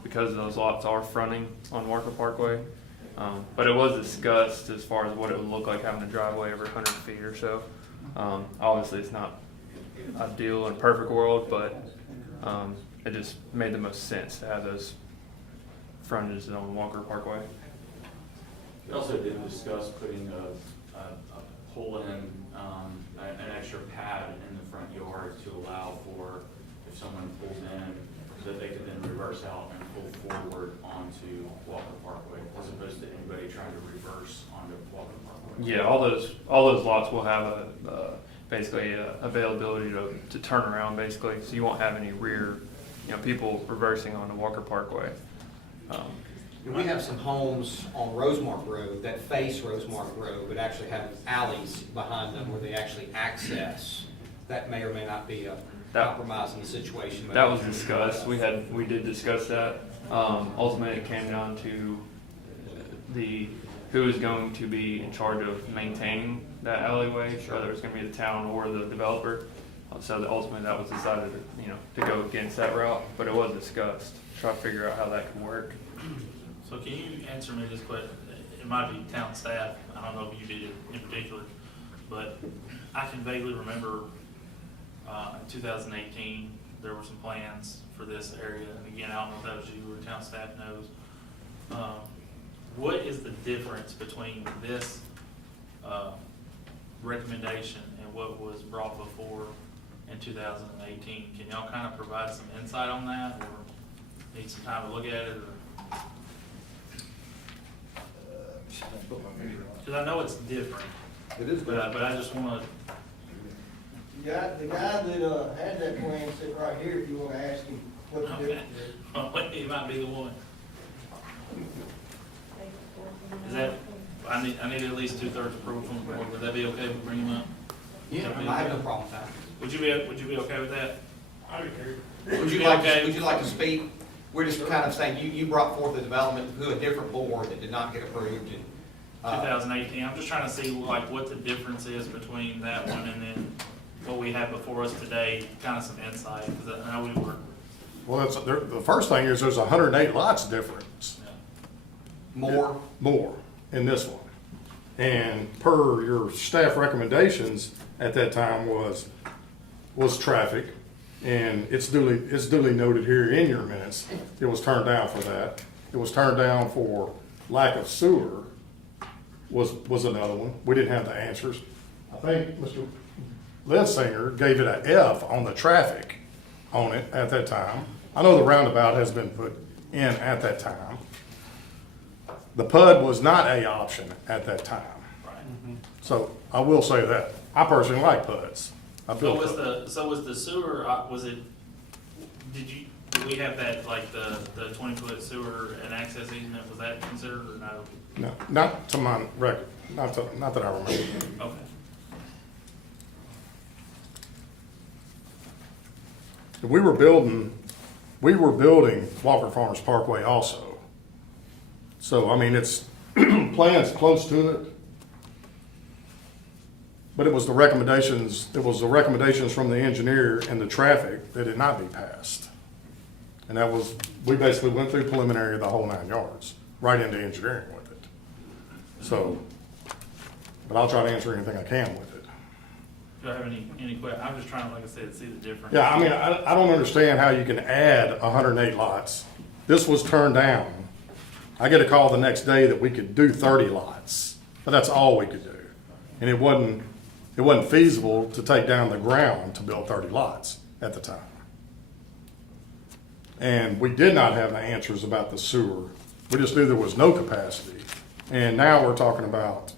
because those lots are fronting on Walker Parkway. But it was discussed as far as what it would look like having a driveway every 100 feet or so. Obviously, it's not ideal in a perfect world, but it just made the most sense to have those frontages on Walker Parkway. We also did discuss putting a pull-in, an extra pad in the front yard to allow for, if someone pulls in, so that they can then reverse out and pull forward onto Walker Parkway, as opposed to anybody trying to reverse onto Walker Parkway. Yeah, all those lots will have basically availability to turn around, basically, so you won't have any rear, people reversing onto Walker Parkway. And we have some homes on Rosemark Road that face Rosemark Road, but actually have alleys behind them where they actually access. That may or may not be a compromising situation. That was discussed. We did discuss that. Ultimately, it came down to who is going to be in charge of maintaining that alleyway, whether it's going to be the town or the developer. So ultimately, that was decided, to go against that route. But it was discussed. Try to figure out how that could work. So can you answer me this question? It might be town staff, I don't know if you did it in particular, but I can vaguely remember in 2018, there were some plans for this area, and again, I don't know if that was you or town staff knows. What is the difference between this recommendation and what was brought before in 2018? Can y'all kind of provide some insight on that, or need some time to look at it, or? Because I know it's different, It is but I just want to, The guy that had that plan sit right here, if you want to ask him what the difference is. he might be the one. Is that, I need at least 2/3 approval from the board. Would that be okay with bringing him up? Yeah, I have no problem with that. Would you be okay with that? I agree. Would you like to speak? We're just kind of saying, you brought forth a development to a different board that did not get approved in 2018. I'm just trying to see what the difference is between that one and then what we have before us today, kind of some insight, because I know we were. Well, the first thing is there's 108 lots difference. more. More in this one. And per your staff recommendations at that time was traffic. And it's duly noted here in your minutes. It was turned down for that. It was turned down for lack of sewer was another one. We didn't have the answers. I think Mr. Lidsinger gave it an F on the traffic on it at that time. I know the roundabout has been put in at that time. The PUD was not an option at that time. Right. So I will say that. I personally like PUDs. I So built was PUD. the sewer, did we have that, like, the 20-foot sewer and access easement, was that considered or no? No, not to my record, not that I remember. Okay. We were building Walker Farms Parkway also. So, I mean, it's, plans close to it. But it was the recommendations from the engineer and the traffic that it not be passed. And that was, we basically went through preliminary the whole 9 yards, right into engineering with it. So, but I'll try to answer anything I can with it. Do I have any questions? I'm just trying, like I said, to see the difference. Yeah, I mean, I don't understand how you can add 108 lots. This was turned down. I get a call the next day that we could do 30 lots, but that's all we could do. And it wasn't feasible to take down the ground to build 30 lots at the time. And we did not have the answers about the sewer. We just knew there was no capacity. And now we're talking about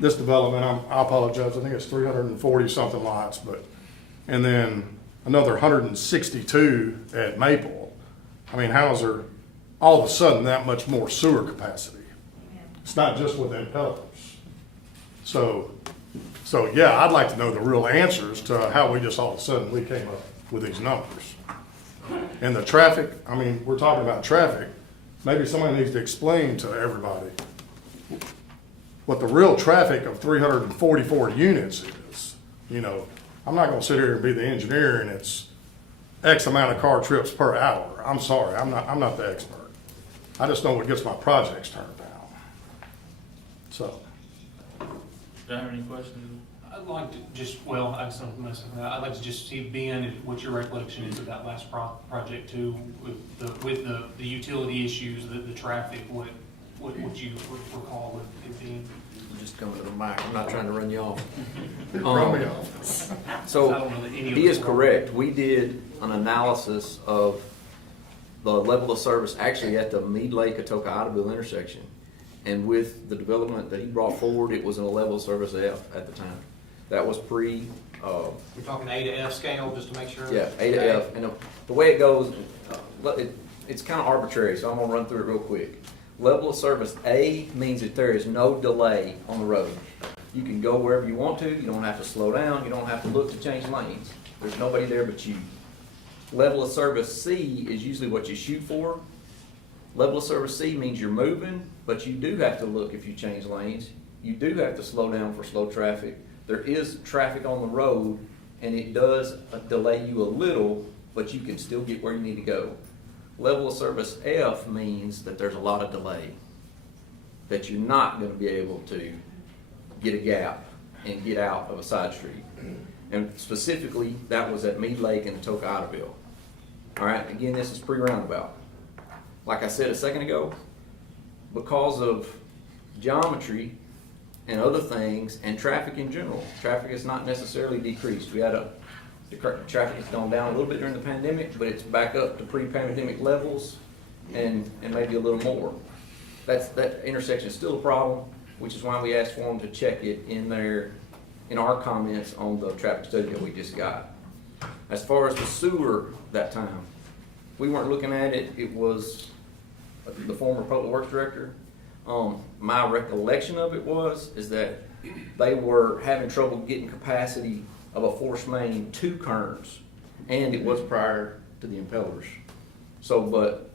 this development, I apologize, I think it's 340 something lots, and then another 162 at Maple. I mean, how is there all of a sudden that much more sewer capacity? It's not just with impellers. So yeah, I'd like to know the real answers to how we just all of a sudden we came up with these numbers. And the traffic, I mean, we're talking about traffic. Maybe somebody needs to explain to everybody what the real traffic of 344 units is. You know, I'm not gonna sit here and be the engineer and it's X amount of car trips per hour. I'm sorry, I'm not the expert. I just know what gets my projects turned down. So. Do I have any questions? I'd like to just, well, I just don't mess with that. I'd like to just see, Ben, what your recollection is of that last project too, with the utility issues, the traffic, what you recall it being. Just coming to the mic, I'm not trying to run you off. Run me off. So, I don't know that any of he us is were. correct. We did an analysis of the level of service actually at the Mead Lake Atoka Idaville intersection. And with the development that he brought forward, it was in a level of service F at the time. That was pre, You're talking A to F scale, just to make sure? yeah, A to F. And the way it goes, it's kind of arbitrary, so I'm gonna run through it real quick. Level of service A means that there is no delay on the road. You can go wherever you want to, you don't have to slow down, you don't have to look to change lanes. There's nobody there but you. Level of service C is usually what you shoot for. Level of service C means you're moving, but you do have to look if you change lanes. You do have to slow down for slow traffic. There is traffic on the road, and it does delay you a little, but you can still get where you need to go. Level of service F means that there's a lot of delay, that you're not going to be able to get a gap and get out of a side street. And specifically, that was at Mead Lake and Atoka Idaville. All right, again, this is pre-roundabout. Like I said a second ago, because of geometry and other things and traffic in general, traffic has not necessarily decreased. The traffic has gone down a little bit during the pandemic, but it's back up to pre-pandemic levels and maybe a little more. That intersection is still a problem, which is why we asked for them to check it in our comments on the traffic study that we just got. As far as the sewer that time, we weren't looking at it. It was the former public works director. My recollection of it is that they were having trouble getting capacity of a force main to Kearns, and it was prior to the impellers. So, but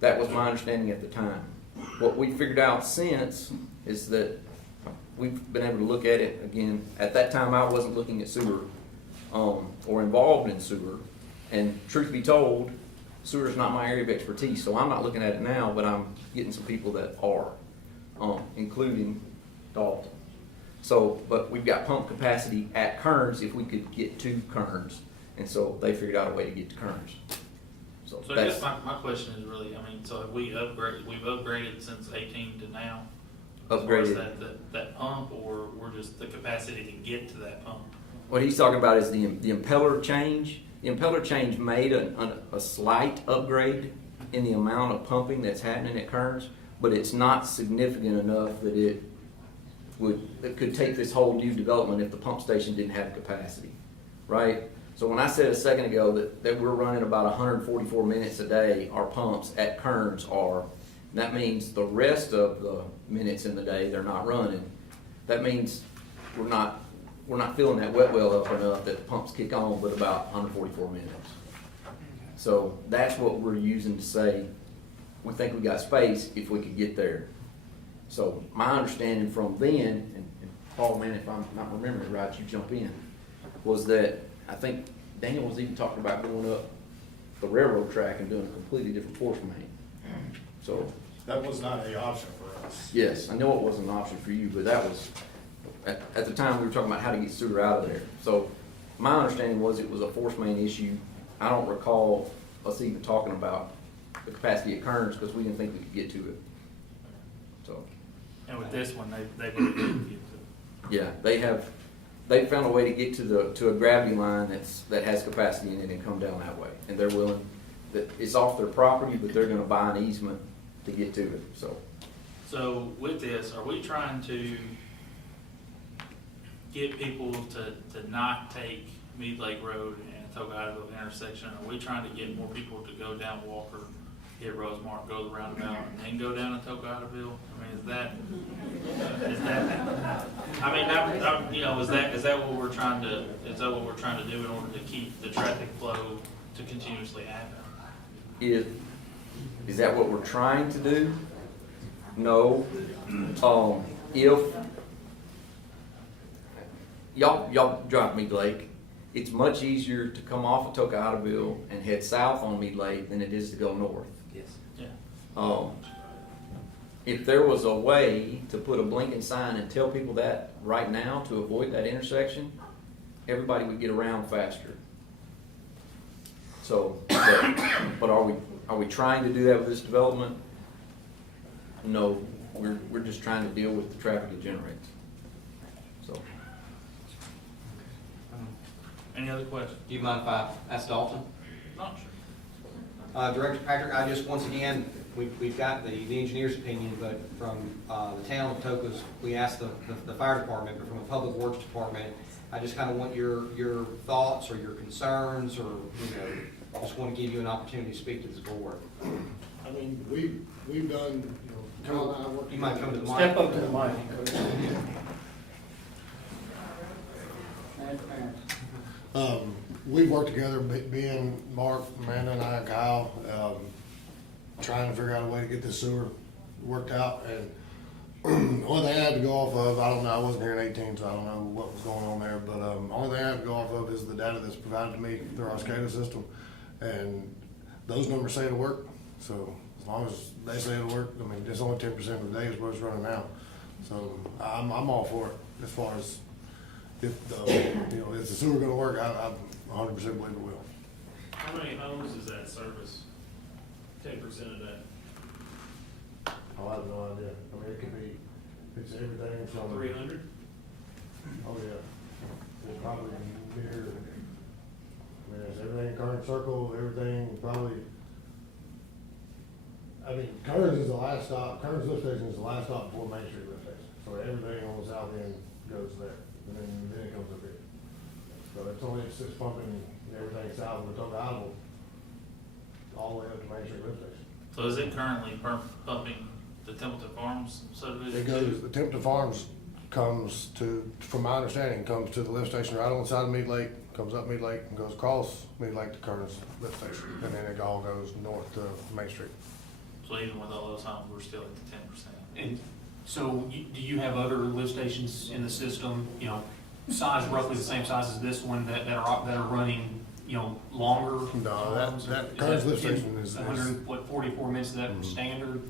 that was my understanding at the time. What we figured out since is that we've been able to look at it again. At that time, I wasn't looking at sewer or involved in sewer, and truth be told, sewer is not my area of expertise, so I'm not looking at it now, but I'm getting some people that are, including Dalton. So, but we've got pump capacity at Kearns if we could get to Kearns, and so they figured out a way to get to Kearns. So I guess my question is really, I mean, so have we've upgraded since 18 to now? As far as that pump, or we're just the capacity to get to that pump? What he's talking about is the impeller change. The impeller change made a slight upgrade in the amount of pumping that's happening at Kearns, but it's not significant enough that it could take this whole new development if the pump station didn't have capacity, right? So when I said a second ago that we're running about 144 minutes a day, our pumps at Kearns are, that means the rest of the minutes in the day, they're not running. That means we're not filling that wet well up enough that the pumps kick on but about 144 minutes. So that's what we're using to say, we think we got space if we could get there. So my understanding from then, and Paul, man, if I'm not remembering it right, you jump in, was that I think Daniel was even talking about going up the railroad track and doing a completely different force main. So, That was not an option for us. yes, I know it wasn't an option for you, but that was, at the time, we were talking about how to get sewer out of there. So my understanding was it was a force main issue. I don't recall us even talking about the capacity at Kearns because we didn't think we could get to it. So, And with this one, they've already get to it. yeah, they found a way to get to a gravity line that has capacity in it and come down that way. And they're willing, that it's off their property, but they're gonna buy an easement to get to it, so. So with this, are we trying to get people to not take Mead Lake Road and Atoka intersection? Are we trying to get more people to go down Walker, hit Rosemark, go the roundabout, and then go down Atoka? I mean, is that, I mean, you know, is that what we're trying to do in order to keep the traffic flow to continuously happen? Is that what we're trying to do? No. If y'all drive Mead Lake, it's much easier to come off of Tocataville and head south on Mead Lake than it is to go north. Yes. Yeah. If there was a way to put a blinking sign and tell people that right now to avoid that intersection, everybody would get around faster. So, but are we trying to do that with this development? No, we're just trying to deal with the traffic it generates. So, Any other questions? Do you mind if I ask Dalton? Not sure. Director Patrick, I just, once again, we've got the engineer's opinion, but from the town of Atoka's, we asked the fire department, but from the public works department, I just kind of want your thoughts or your concerns, or, you know, just want to give you an opportunity to speak to this board. I mean, we've done, you know, Tom and I worked. You might come to the mic. Step up to the mic. We've worked together, being Mark, Amanda, and I, and Kyle, trying to figure out a way to get this sewer worked out. And the only thing I had to go off of, I don't know, I wasn't here in 18, so I don't know what was going on there, but the only thing I have to go off of is the data that's provided to me through our SCADA system. And those numbers say it'll work, so as long as they say it'll work, I mean, it's only 10% of the day is what it's running out. So I'm all for it as far as if is the sewer gonna work, I 100% believe it will. How many homes is that service? 10% of that? Oh, I have no idea. I mean, it could be, it's everything from. 300? Oh, yeah. It's probably near, I mean, it's everything in Kearns Circle, everything probably, I mean, Kearns is the last stop, Kearns lift station is the last stop before Main Street lift station. So everything on the south end goes there, and then it comes up here. So it's just pumping everything south of the Atoka all the way up to Main Street lift station. So is it currently pumping the Tipton Farms subdivision? It goes, the Tipton Farms comes to, from my understanding, comes to the lift station right on the side of Mead Lake, comes up Mead Lake and goes across Mead Lake to Kearns lift station. And then it all goes north to Main Street. So even with all those homes, we're still at the 10%. And so do you have other lift stations in the system, you know, size, roughly the same size as this one that are running, you know, longer? No, that Kearns lift station is. 144 minutes, is that standard?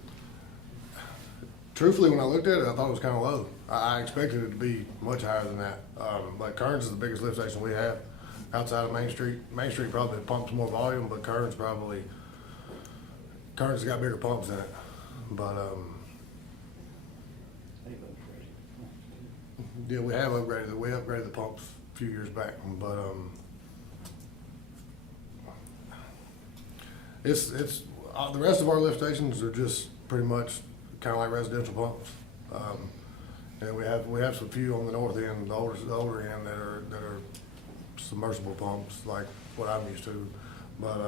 Truthfully, when I looked at it, I thought it was kind of low. I expected it to be much higher than that. But Kearns is the biggest lift station we have outside of Main Street. Main Street probably pumps more volume, but Kearns has got bigger pumps in it. But, yeah, we upgraded the pumps a few years back, but, it's, the rest of our lift stations are just pretty much kind of like residential pumps. And we have some few on the north end, the older end that are submersible pumps like what I'm used to. But,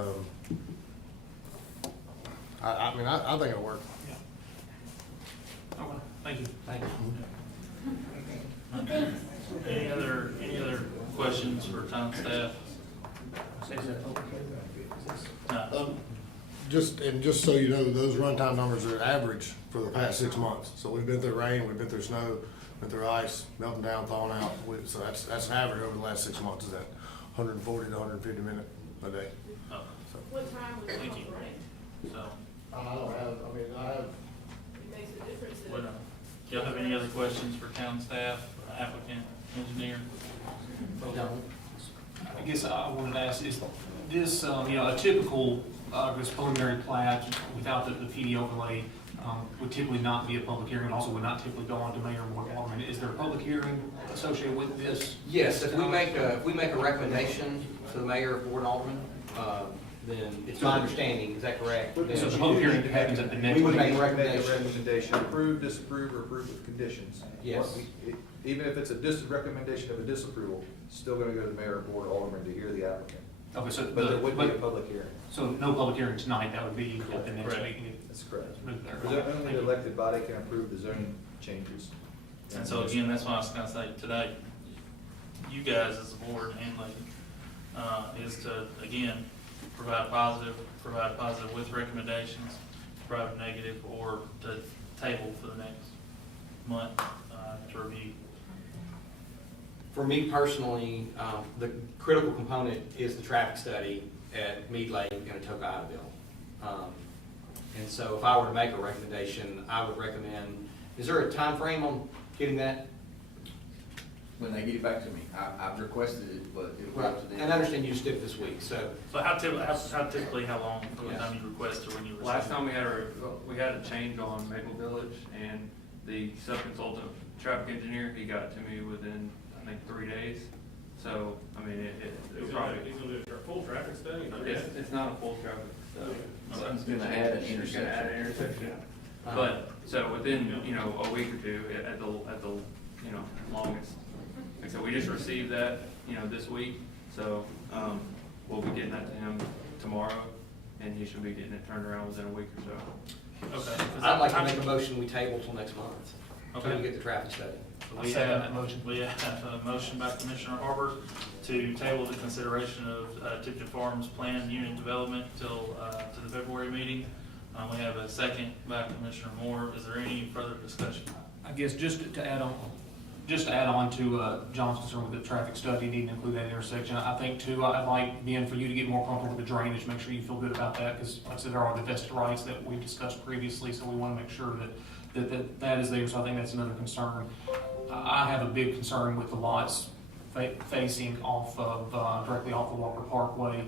I mean, I think it'll work. Okay, thank you. Thank you. Any other questions for town staff? No. Just so you know, those runtime numbers are average for the past 6 months. So we've been through rain, we've been through snow, been through ice, melting down, thawing out. So that's an average over the last 6 months, is that 140 to 150 minutes a day. Oh, What time was it Thank you. rain? so, I don't have, I mean, I have. It makes a difference. what, y'all have any other questions for town staff, applicant, engineer? I guess I wanted to ask, is this, a typical, this preliminary plat without the PD overlay, would typically not be a public hearing, and also would not typically go on to mayor and board of aldermen. Is there a public hearing associated with this? Yes, if we make a recommendation to the mayor or board alderman, then it's my understanding, is that correct? So the public hearing happens at the next We would meeting? make a Make a recommendation. recommendation, approve, disapprove, or approve with conditions. Yes. Even if it's a recommendation of a disapproval, still gonna go to the mayor or board alderman to hear the applicant. Okay, so, But there would be a public hearing. so no public hearing tonight, that would be at the next Correct. meeting? That's correct. Move there. Because only the elected body can approve the zoning changes. And so again, that's what I was gonna say today, you guys as a board and lady, is to, again, provide positive with recommendations, provide negative, or to table for the next month, to review. For me personally, the critical component is the traffic study at Mead Lake and Atoka, Idaville. And so if I were to make a recommendation, I would recommend, is there a time frame on getting that? When they get it back to me, I've requested it, but it'll go to them. And I understand you just did it this week, so. So how typically, how long from the time you request to when you receive? Last time we had a change on Maple Village, and the sub-consultant traffic engineer, he got it to me within, I think, 3 days. So, I mean, He's it gonna probably, do a full traffic study? it's not a full traffic study. So it's gonna add an It's gonna add an intersection. intersection. But, so within, a week or two, at the, longest. Like I said, we just received that, this week, so, we'll be getting that to him tomorrow, and he should be getting it turned around within a week or so. Okay. I'd like to make a motion, we table till next month, until we Okay. get the traffic study. We have a motion a motion by Commissioner Harbert to table the consideration of Tipton Farms planned unit development till, to the February meeting. We have a second by Commissioner Moore. Is there any further discussion? I guess just to add on to John's concern with the traffic study, needing to include that intersection, I think too, I'd like, Ben, for you to get more comfortable with the drainage, make sure you feel good about that, because like I said, there are the vested rights that we discussed previously, so we want to make sure that is there, so I think that's another concern. I have a big concern with the lots facing off of, directly off the Walker Parkway.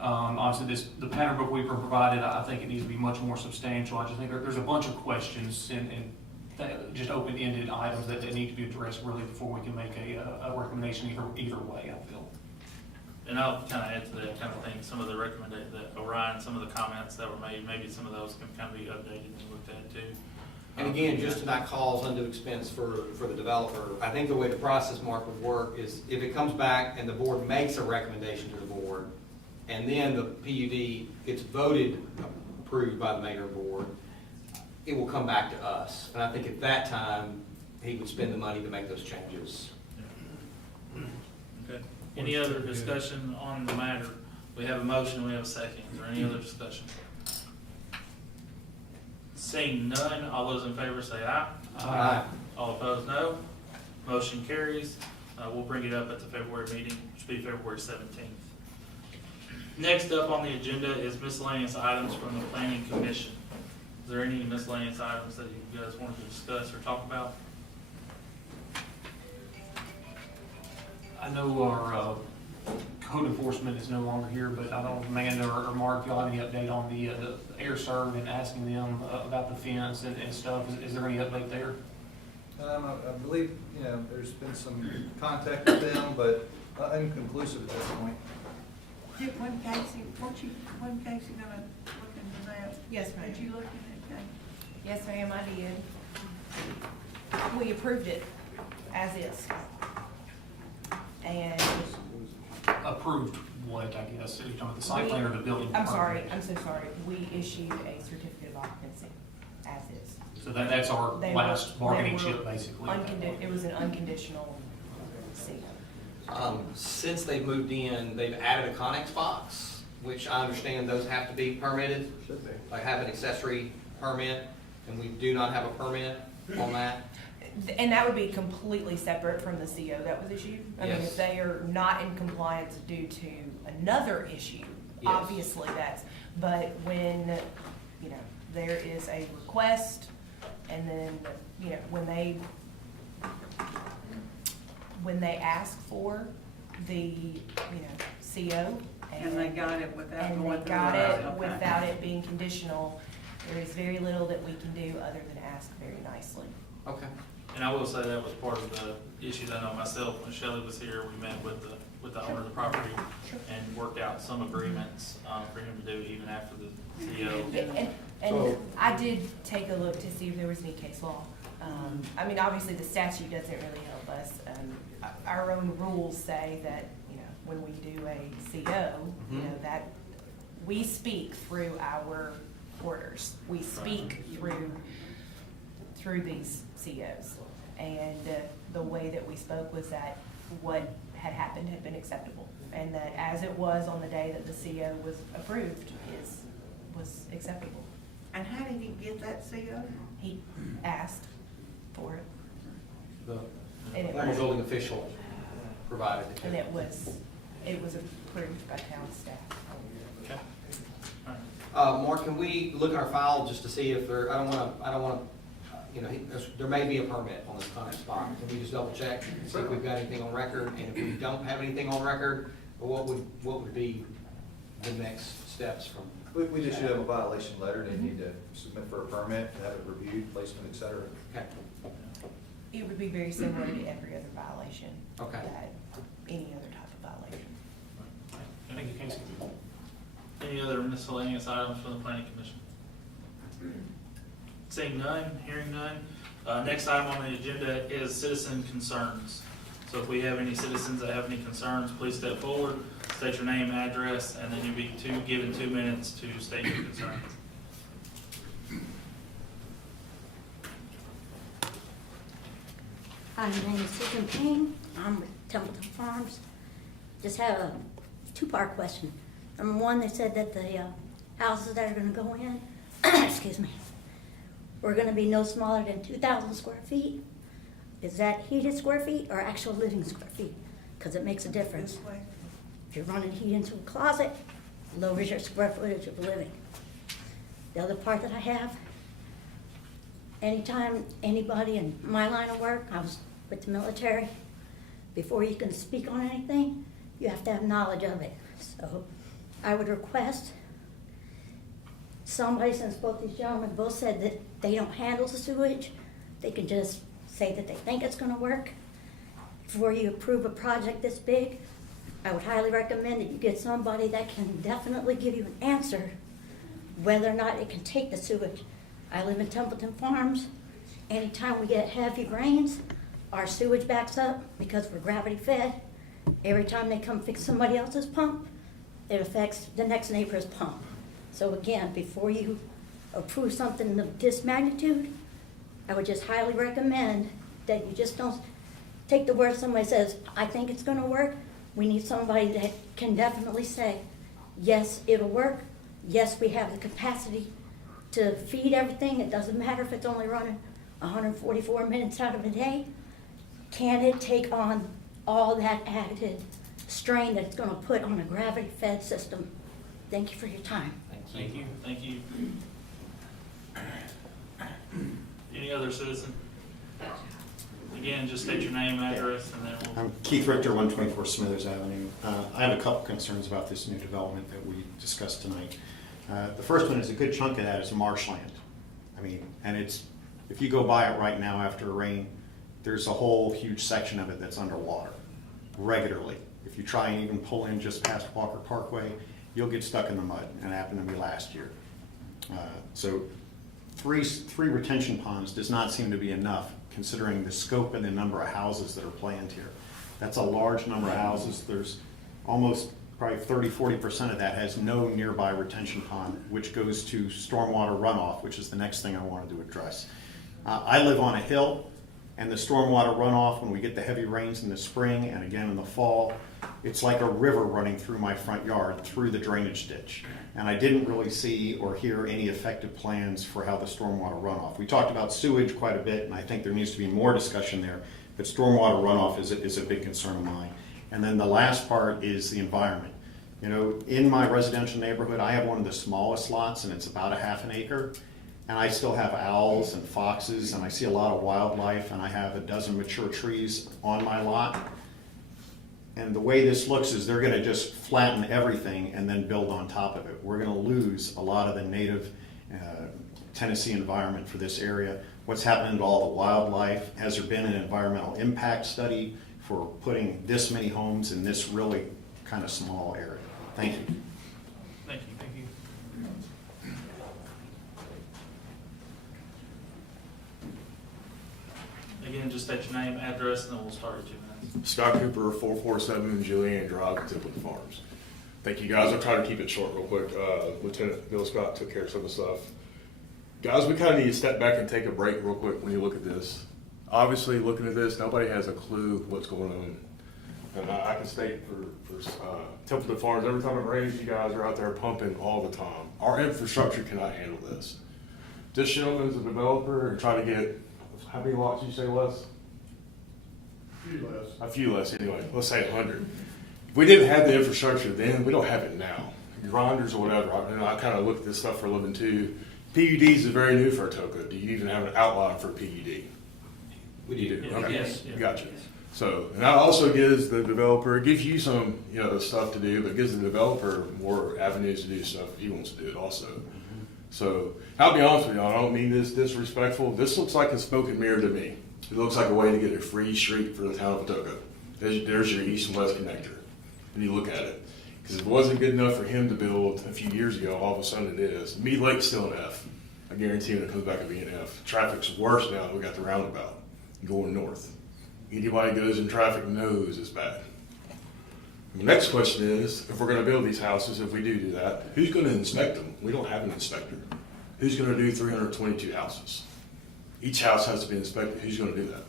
Obviously, the pattern book we were provided, I think it needs to be much more substantial. I just think there's a bunch of questions and just open-ended items that need to be addressed really before we can make a recommendation either way, I feel. And I'll kind of add to that, kind of think, some of the Orion, some of the comments that were made, maybe some of those can kind of be updated and looked at too. And again, just to not cause undue expense for the developer, I think the way the process, Mark, would work is if it comes back and the board makes a recommendation to the board, and then the PUD gets voted, approved by the mayor and board, it will come back to us. And I think at that time, he would spend the money to make those changes. Okay. Any other discussion on the matter? We have a motion, we have a second. Is there any other discussion? Seeing none, all those in favor say aye. Aye. All opposed, no. Motion carries. We'll bring it up at the February meeting, which will be February 17th. Next up on the agenda is miscellaneous items from the Planning Commission. Is there any miscellaneous items that you guys wanted to discuss or talk about? I know our code enforcement is no longer here, but I don't know, Amanda or Mark, if y'all have any update on the air serv and asking them about the fence and stuff? Is there any update there? I believe, there's been some contact with them, but inconclusive at this point. Wasn't Casey gonna look into that? Yes, ma'am. Did you look into it, Casey? Yes, ma'am, I did. We approved it as is. And approved what, I guess, are you talking about the site plan or the building? I'm sorry, permit? I'm so sorry. We issued a certificate of occupancy as is. So that's our They last were- bargaining they were chip, basically. It was an unconditional CO. Since they've moved in, they've added a Connex box, which I understand those have to be permitted. Should be. I have an accessory permit, and we do not have a permit on that. And that would be completely separate from the CO that was issued. I mean, Yes. if they are not in compliance due to another issue, Yes. obviously that's, but when, you know, there is a request, and then, you know, when they ask for the, you know, CO. And they got it without And going they through got that, it okay. without it being conditional, there is very little that we can do other than ask very nicely. Okay. And I will say that was part of the issues. I know myself, when Shelley was here, we met with the owner of the property and worked out some agreements, for him to do even after the CO. And So- I did take a look to see if there was any case law. I mean, obviously, the statute doesn't really help us. Our own rules say that, you know, when we do a CO, you know, that we speak through our orders. We speak through these COs. And the way that we spoke was that what had happened had been acceptable. And that as it was on the day that the CO was approved was acceptable. And how did he get that CO? He asked for it, The and it former was, building official provided it. and it was approved by town staff. Okay. All right. Mark, can we look at our file just to see if there, I don't wanna, you know, there may be a permit on this Connex spot. Can we just double check, see if we've got anything on record? And if we don't have anything on record, what would be the next steps from? We just should have a violation letter, they need to submit for a permit, have it reviewed, placement, et cetera. Okay, It would be very similar to every other violation. Okay. That, any other type of violation. Thank you, Casey. Any other miscellaneous items from the planning commission? Seeing none, hearing none. Next item on the agenda is citizen concerns. So if we have any citizens that have any concerns, please step forward, state your name, address, and then you'll be given 2 minutes to state your concern. Hi, my name is Susan Payne. I'm with Tipton Farms. Just have a two-part question. Number one, they said that the houses that are gonna go in, excuse me, were gonna be no smaller than 2,000 square feet. Is that heated square feet or actual living square feet? Because it makes a difference. If you're running heat into a closet, lowers your square footage of living. The other part that I have, anytime anybody in my line of work, I was with the military, before you can speak on anything, you have to have knowledge of it. So I would request somebody, since both these gentlemen both said that they don't handle the sewage, they can just say that they think it's gonna work. Before you approve a project this big, I would highly recommend that you get somebody that can definitely give you an answer whether or not it can take the sewage. I live in Tipton Farms. Anytime we get heavy rains, our sewage backs up because we're gravity fed. Every time they come fix somebody else's pump, it affects the next neighbor's pump. So again, before you approve something of this magnitude, I would just highly recommend that you just don't take the word somebody says, I think it's gonna work. We need somebody that can definitely say, yes, it'll work. Yes, we have the capacity to feed everything. It doesn't matter if it's only running 144 minutes out of a day. Can it take on all that added strain that it's gonna put on a gravity-fed system? Thank you for your time. Thank you. Thank you. Any other citizen? Again, just state your name, address, and then we'll. I'm Keith Richter, 124 Smithers Avenue. I have a couple concerns about this new development that we discussed tonight. The first one is a good chunk of that is marshland. I mean, and it's, if you go by it right now after a rain, there's a whole huge section of it that's underwater regularly. If you try and even pull in just past Walker Parkway, you'll get stuck in the mud, and it happened to me last year. So three retention ponds does not seem to be enough considering the scope and the number of houses that are planned here. That's a large number of houses. There's almost probably 30–40% of that has no nearby retention pond, which goes to stormwater runoff, which is the next thing I wanted to address. I live on a hill, and the stormwater runoff, when we get the heavy rains in the spring and again in the fall, it's like a river running through my front yard, through the drainage ditch. And I didn't really see or hear any effective plans for how the stormwater runoff. We talked about sewage quite a bit, and I think there needs to be more discussion there, but stormwater runoff is a big concern of mine. And then the last part is the environment. You know, in my residential neighborhood, I have one of the smallest lots, and it's about a half an acre. And I still have owls and foxes, and I see a lot of wildlife, and I have a dozen mature trees on my lot. And the way this looks is they're gonna just flatten everything and then build on top of it. We're gonna lose a lot of the native Tennessee environment for this area. What's happening to all the wildlife? Has there been an environmental impact study for putting this many homes in this really kind of small area? Thank you. Thank you. Thank you. Again, just state your name, address, and then we'll start at 2 minutes. Scott Cooper, 447 Julian Drive, Tipton Farms. Thank you, guys. I'll try to keep it short real quick. Lieutenant Bill Scott took care of some of the stuff. Guys, we kind of need to step back and take a break real quick when you look at this. Obviously, looking at this, nobody has a clue what's going on. And I can state for Tipton Farms, every time it rains, you guys are out there pumping all the time. Our infrastructure cannot handle this. This gentleman's a developer and trying to get, how many lots you say, Wes? A few less anyway, let's say 100. If we didn't have the infrastructure then, we don't have it now. Grinders or whatever, I kind of look at this stuff for a living too. PUDs is very new for Atoka. Do you even have an outline for a PUD? We do. Okay. Yes. Gotcha. So, and that also gives the developer, it gives you some, stuff to do, but it gives the developer more avenues to do stuff if he wants to do it also. So, I'll be honest with you, I don't mean this disrespectful. This looks like a smoke and mirror to me. It looks like a way to get a free street for the town of Atoka. There's your east and west connector, and you look at it. Because if it wasn't good enough for him to build a few years ago, all of a sudden it is. Mead Lake's still an F. I guarantee when it comes back to being an F. Traffic's worse now that we got the roundabout going north. Anybody goes in traffic knows it's bad. The next question is, if we're going to build these houses, if we do that, who's going to inspect them? We don't have an inspector. Who's going to do 322 houses? Each house has to be inspected. Who's going to do that?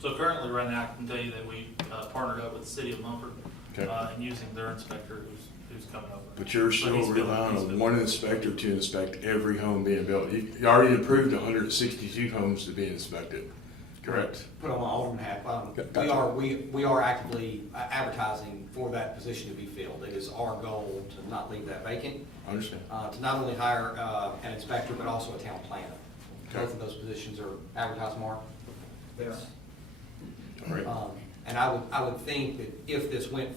So currently, right now, I can tell you that we partnered up with the city of Mumford, Okay. and using their inspector who's coming over. But you're So still he's building- relying he's on building. one inspector to inspect every home being built. You already approved 162 homes to be inspected, correct? Put on my alderman hat, Gotcha. we are actively advertising for that position to be filled. It is our goal to not leave that vacant, I understand. to not only hire an inspector, but also a town planner. Okay. Both of those positions are advertised, Mark? Yes. All right. And I would think that if this went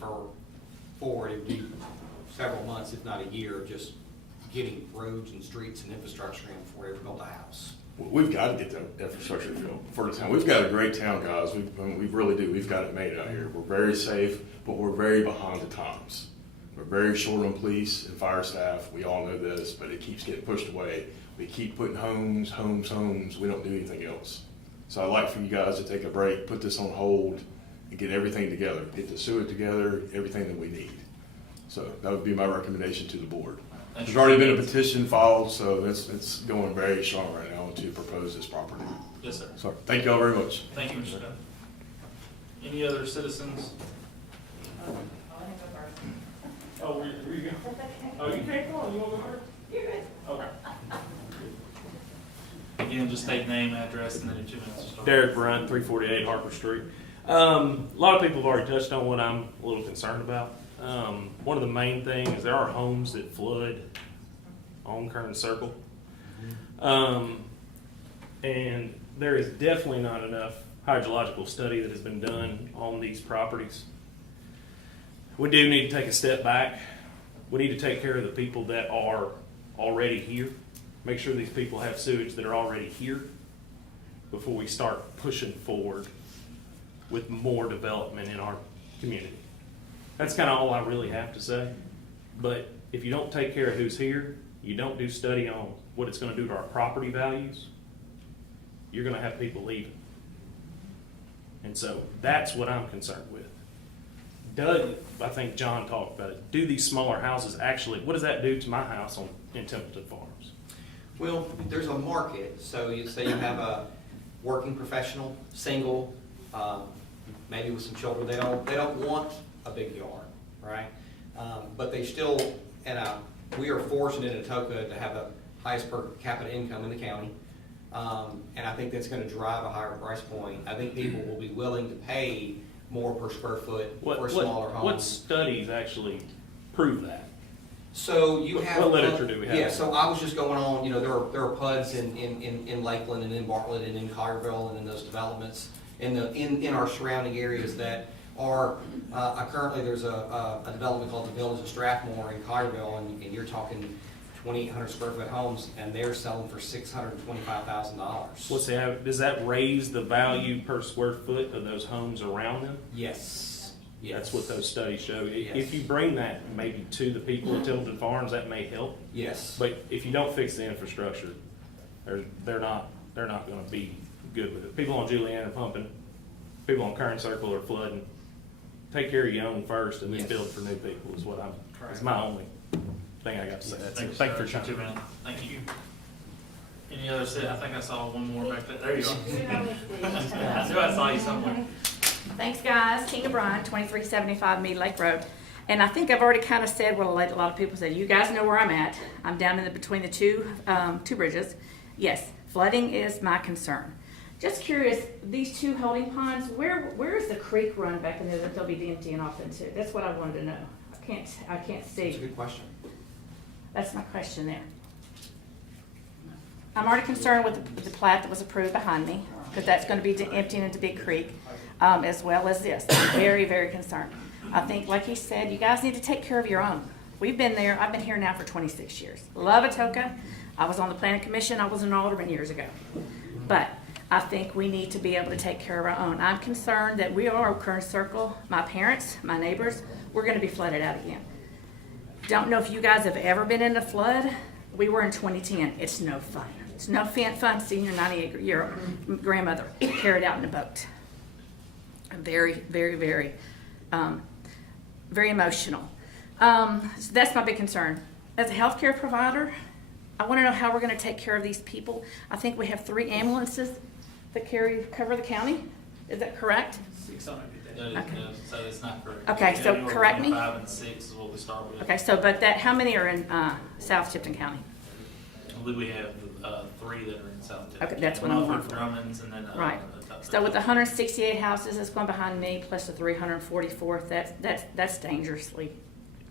forward, it'd be several months, if not a year, of just getting roads and streets and infrastructure in before we ever build a house. We've got to get the infrastructure built for the town. We've got a great town, guys. We really do. We've got it made out here. We're very safe, but we're very behind the times. We're very short on police and fire staff. We all know this, but it keeps getting pushed away. We keep putting homes. We don't do anything else. So I'd like for you guys to take a break, put this on hold, and get everything together. Get the sewer together, everything that we need. So that would be my recommendation to the board. There's already been a petition filed, so it's going very strong right now to propose this property. Yes, sir. So thank you all very much. Thank you, Mr. Scott. Any other citizens? Oh, where you going? Oh, you can't go, you want to go first? You're good. Okay. Again, just state name, address, and then in 2 minutes to start. Derek Bryant, 348 Harper Street. A lot of people have already touched on what I'm a little concerned about. One of the main things, there are homes that flood on Kern Circle. And there is definitely not enough hydrological study that has been done on these properties. We do need to take a step back. We need to take care of the people that are already here. Make sure these people have sewage that are already here before we start pushing forward with more development in our community. That's kind of all I really have to say. But if you don't take care of who's here, you don't do study on what it's going to do to our property values, you're going to have people leaving. And so that's what I'm concerned with. I think John talked about it, do these smaller houses actually, what does that do to my house in Tipton Farms? Well, there's a market, so you say you have a working professional, single, maybe with some children, they don't want a big yard, right? But they still, we are fortunate in Atoka to have the highest per capita income in the county. And I think that's gonna drive a higher price point. I think people will be willing to pay more per square foot for a smaller home. What studies actually prove that? So you have. What literature do we have? Yeah, so I was just going on, there are PUDs in Lakeland and in Bartlett and in Collierville and in those developments in our surrounding areas that are, currently there's a development called the Village of Strathmore in Collierville, and you're talking 2,800 square foot homes, and they're selling for $625,000. What's that? Does that raise the value per square foot of those homes around them? Yes. Yes. That's what those studies show. Yes. If you bring that maybe to the people at Tipton Farms, that may help. Yes. But if you don't fix the infrastructure, they're not going to be good with it. People on Julianne are pumping. People on Kern Circle are flooding. Take care of your own first, and then Yes. build for new people. Is what It's my only thing I got to say. Thank you, Thank you sir. for your 2 time. minutes. Thank you. Any other I think I saw one more back there. There you are. I knew I saw you somewhere. Thanks, guys. Tina Bryan, 2375 Mead Lake Road. And I think I've already kind of said what a lot of people said. You guys know where I'm at. I'm down between the two bridges. Yes, flooding is my concern. Just curious, these two holding ponds, where is the creek run back in there that they'll be emptying off into? That's what I wanted to know. I can't see. That's a good question. That's my question there. I'm already concerned with the plat that was approved behind me, because that's going to be emptying into Big Creek, as well as this. I'm very, very concerned. I think, like he said, you guys need to take care of your own. We've been there. I've been here now for 26 years. Love Atoka. I was on the planning commission. I was an alderman years ago. But I think we need to be able to take care of our own. I'm concerned that we are a current circle. My parents, my neighbors, we're going to be flooded out again. Don't know if you guys have ever been in a flood. We were in 2010. It's no fun. It's no fun seeing your 98-year-old grandmother carried out in a boat. Very, very, very, very emotional. So that's my big concern. As a healthcare provider, I want to know how we're going to take care of these people. I think we have 3 ambulances that cover the county. Is that correct? 600. Okay. So it's not correct. Okay, so Anywhere correct between me. 5 and 6 is what we start with. Okay, so how many are in South Tipton County? I believe we have 3 that are in South Tipton. Okay, that's what One I'm for looking for. Drummond's and then Right. So with the 168 houses that's going behind me, plus the 344th, that's dangerously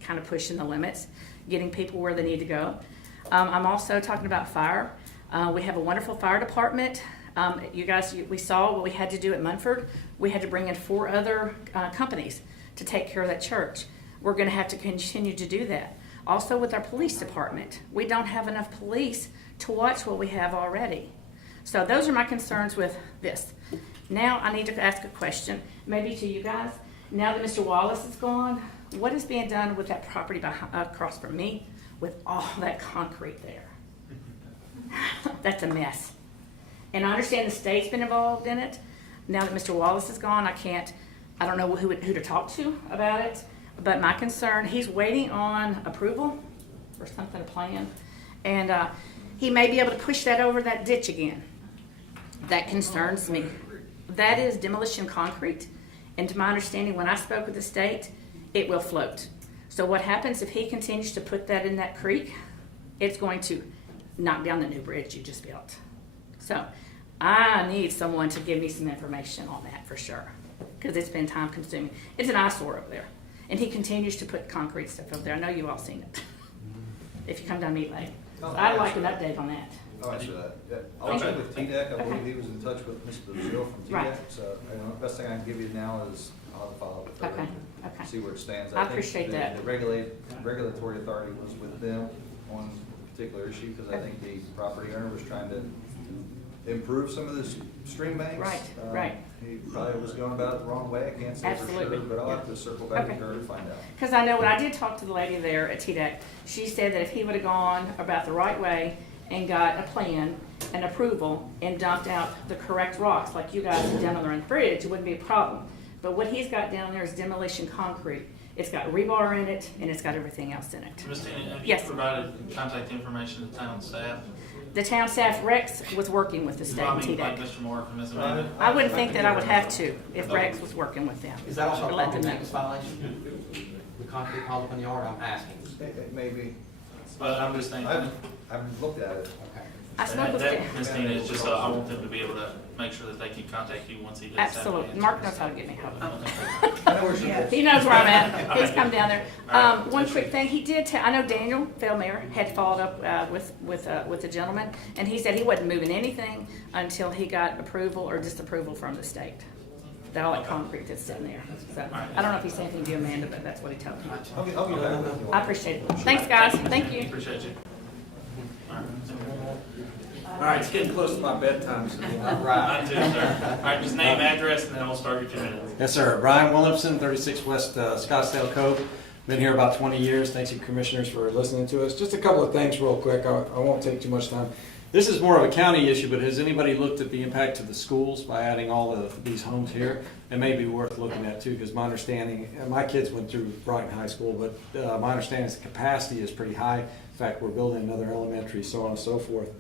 kind of pushing the limits, getting people where they need to go. I'm also talking about fire. We have a wonderful fire department. You guys, we saw what we had to do at Munford. We had to bring in 4 other companies to take care of that church. We're going to have to continue to do that. Also with our police department, we don't have enough police to watch what we have already. So those are my concerns with this. Now I need to ask a question, maybe to you guys. Now that Mr. Wallace is gone, what is being done with that property across from me with all that concrete there? That's a mess. And I understand the state's been involved in it. Now that Mr. Wallace is gone, I don't know who to talk to about it. But my concern, he's waiting on approval for something to plan. And he may be able to push that over that ditch again. That concerns me. That is demolition concrete. And to my understanding, when I spoke with the state, it will float. So what happens if he continues to put that in that creek? It's going to knock down the new bridge you just built. So I need someone to give me some information on that for sure, because it's been time consuming. It's an eyesore over there. And he continues to put concrete stuff over there. I know you've all seen it. If you come down Mead Lake. So I'd like an update on that. I'll answer that. Yeah, I'll check with TDEC. I believe he was in touch with Mr. Brazil from TDEC. Right. So, the best thing I can give you now is I'll have to follow up with her. Okay. See where it stands. I appreciate that. The regulatory authority was with them on a particular issue, because I think the property owner was trying to improve some of the stream banks. Right. He probably was going about it the wrong way. I can't say for Absolutely. sure, but I'll have to circle back with her to find out. Because I know when I did talk to the lady there at TDEC, she said that if he would have gone about the right way and got a plan and approval and dumped out the correct rocks like you guys have done on the bridge, it wouldn't be a problem. But what he's got down there is demolition concrete. It's got rebar in it, and it's got everything else in it. Ms. Tina, have you Yes. provided contact information to town staff? The town staff, Rex, was working with the state I mean, like TDEC. Mr. Moore from Miscellaneous? I wouldn't think that I would have to if Rex was working with them. Is that also To a let property them know. maintenance violation? The concrete piled up in the yard, I'm asking. Maybe. But I'm just thinking. I haven't looked at it. Okay. I spoke with them. Ms. Tina, it's just, I want them to be able to make sure that they can contact you once he does have Absolutely. answers. Mark knows how to get me help. I know where she is. He knows where I'm at. He's come down there. All right. One quick thing, he did I know Daniel Feldmayer had followed up with the gentleman, and he said he wasn't moving anything until he got approval or disapproval from the state. All that concrete that's sitting there. So, I don't know if he said anything to you, Amanda, but that's what he told me. I'll get back with you. I appreciate it. Thanks, guys. Thank you. Appreciate you. All right, it's getting close to my bedtime, so. Mine too, sir. All right, just name, address, and then we'll start your 2 minutes. Yes, sir. Brian Williamson, 36 West Scottsdale Cove. Been here about 20 years. Thanks you commissioners for listening to us. Just a couple of things real quick. I won't take too much time. This is more of a county issue, but has anybody looked at the impact to the schools by adding all of these homes here? It may be worth looking at too, because my understanding, my kids went through Brighton High School, but my understanding is the capacity is pretty high. In fact, we're building another elementary, so on and so forth.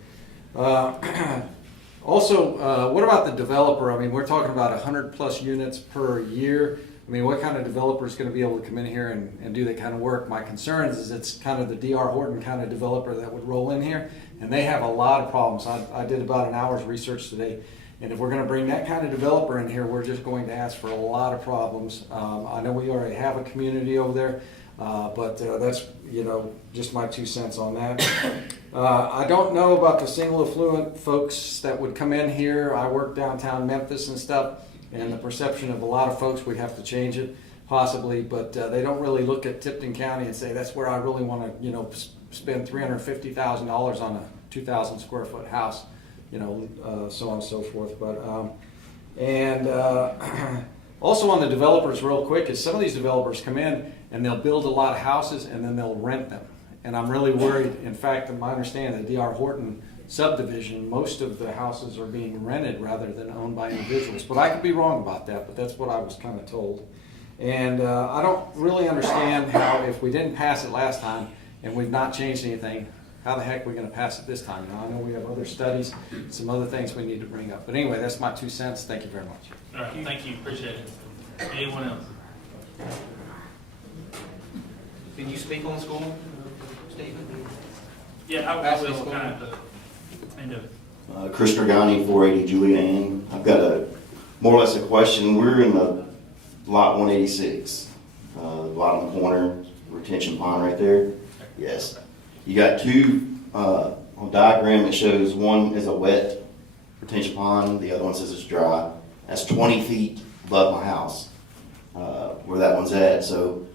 Also, what about the developer? I mean, we're talking about 100+ units per year. I mean, what kind of developer is going to be able to come in here and do that kind of work? My concern is it's kind of the D.R. Horton kind of developer that would roll in here, and they have a lot of problems. I did about an hour's research today, and if we're going to bring that kind of developer in here, we're just going to ask for a lot of problems. I know we already have a community over there, but that's, just my 2 cents on that. I don't know about the single affluent folks that would come in here. I work downtown Memphis and stuff, and the perception of a lot of folks, we'd have to change it possibly, but they don't really look at Tipton County and say, that's where I really want to, spend $350,000 on a 2,000 square foot house, so on and so forth. But also on the developers real quick, is some of these developers come in and they'll build a lot of houses and then they'll rent them. And I'm really worried. In fact, in my understanding, the D.R. Horton subdivision, most of the houses are being rented rather than owned by individuals. But I could be wrong about that, but that's what I was kind of told. And I don't really understand how, if we didn't pass it last time and we've not changed anything, how the heck are we going to pass it this time? Now, I know we have other studies, some other things we need to bring up. But anyway, that's my 2 cents. Thank you very much. All right, thank you, appreciate it. Anyone else? Can you speak on the school, Stephen? Yeah, I will kind of end of it. Chris Dragani, 480 Julian. I've got more or less a question. We're in the lot 186, the bottom corner, retention pond right there. Yes. You got two, on a diagram it shows one is a wet retention pond, the other one says it's dry. That's 20 feet above my house, where that one's at. So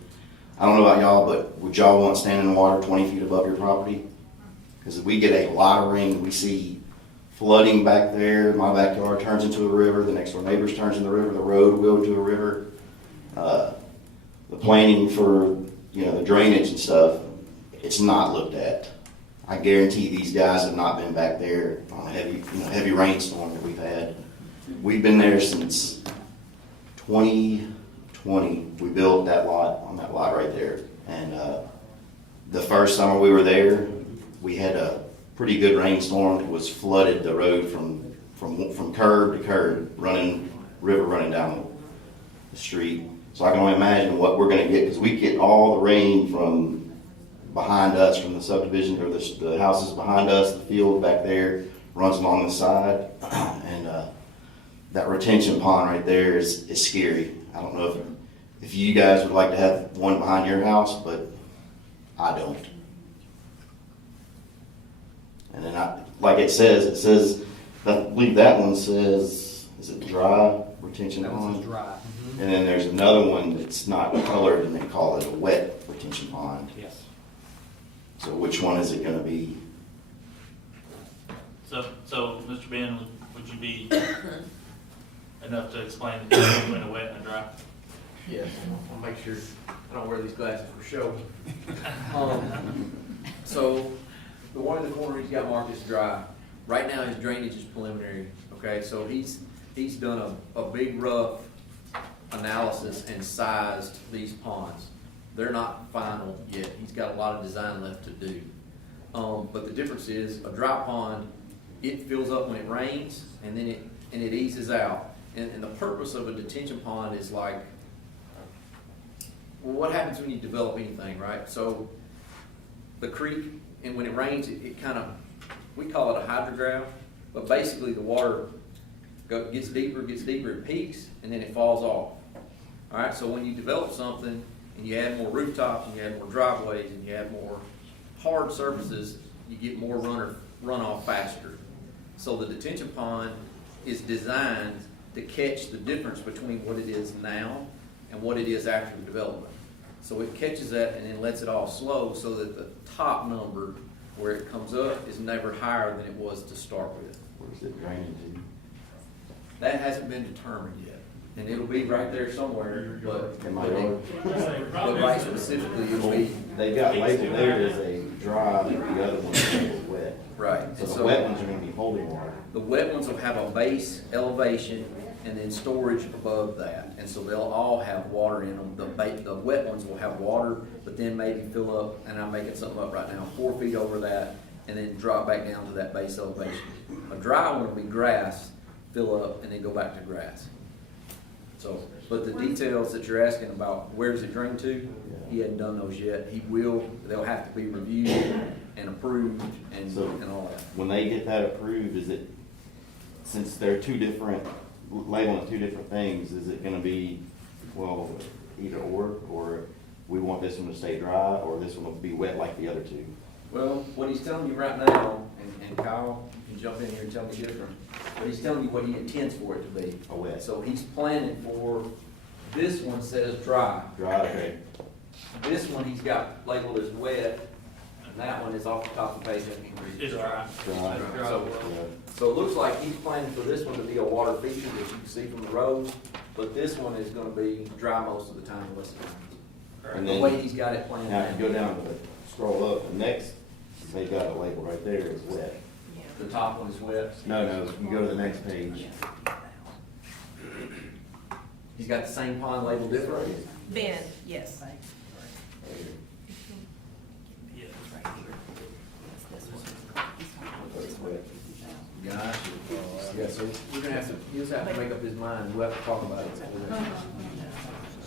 I don't know about y'all, but would y'all want standing water 20 feet above your property? Because we get a lot of rain, we see flooding back there. My backyard turns into a river. The next door neighbors turns into a river. The road will go to a river. The planning for the drainage and stuff, it's not looked at. I guarantee these guys have not been back there on a heavy rainstorm that we've had. We've been there since 2020. We built that lot on that lot right there, and the first summer we were there, we had a pretty good rainstorm. It was flooded the road from curb to curb, river running down the street. So I can only imagine what we're going to get, because we get all the rain from behind us, from the subdivision, or the houses behind us. The field back there runs along the side, and that retention pond right there is scary. I don't know if you guys would like to have one behind your house, but I don't. And then like it says, I believe that one says, is it dry retention pond? That one says dry. And then there's another one that's not colored, and they call it a wet retention pond. Yes. So which one is it going to be? So, Mr. Ben, would you be enough to explain the difference between a wet and a dry? Yes, I'll make sure I don't wear these glasses for show. So the one in the corner he's got marked as dry. Right now his drainage is preliminary. Okay, so he's done a big rough analysis and sized these ponds. They're not final yet. He's got a lot of design left to do. But the difference is a dry pond, it fills up when it rains and then it eases out. And the purpose of a detention pond is like, well, what happens when you develop anything, right? So the creek, and when it rains, it kind of, we call it a hydrograph, but basically the water gets deeper, it peaks, and then it falls off. All right, so when you develop something and you add more rooftops and you add more driveways and you add more hard surfaces, you get more runoff faster. So the detention pond is designed to catch the difference between what it is now and what it is after the development. So it catches that and then lets it all slow so that the top number where it comes up is never higher than it was to start with. Where's it draining to? That hasn't been determined yet, and it'll be right there somewhere, but, In my yard? but right specifically, it'll be. They've got labeled there as a dry, and the other one is wet. Right. So the wet ones are gonna be holding water. The wet ones will have a base elevation and then storage above that, and so they'll all have water in them. The wet ones will have water, but then maybe fill up, and I'm making something up right now, 4 feet over that, and then drop back down to that base elevation. A dry one will be grass, fill up, and then go back to grass. So, but the details that you're asking about, where does it drain to, he hadn't done those yet. He will, they'll have to be reviewed and approved and all that. When they get that approved, is it, since they're two different, labeling two different things, is it gonna be, well, either or we want this one to stay dry, or this one will be wet like the other two? Well, what he's telling you right now, and Kyle, you can jump in here and tell me different, but he's telling you what he intends for it to be. A wet. So he's planning for, this one says dry. Dry, okay. This one he's got labeled as wet, and that one is off the top of the page. It's dry. Dry. So it looks like he's planning for this one to be a water feature that you can see from the roads, but this one is gonna be dry most of the time, unless And the then, way he's got it planned. now if you go down to the, scroll up, the next, they got a label right there is wet. The top one is wet. No, you go to the next page. He's got the same pond label different. Ben, yes. Gotcha. Yeah, so we're gonna have to, he'll have to make up his mind, we'll have to talk about it.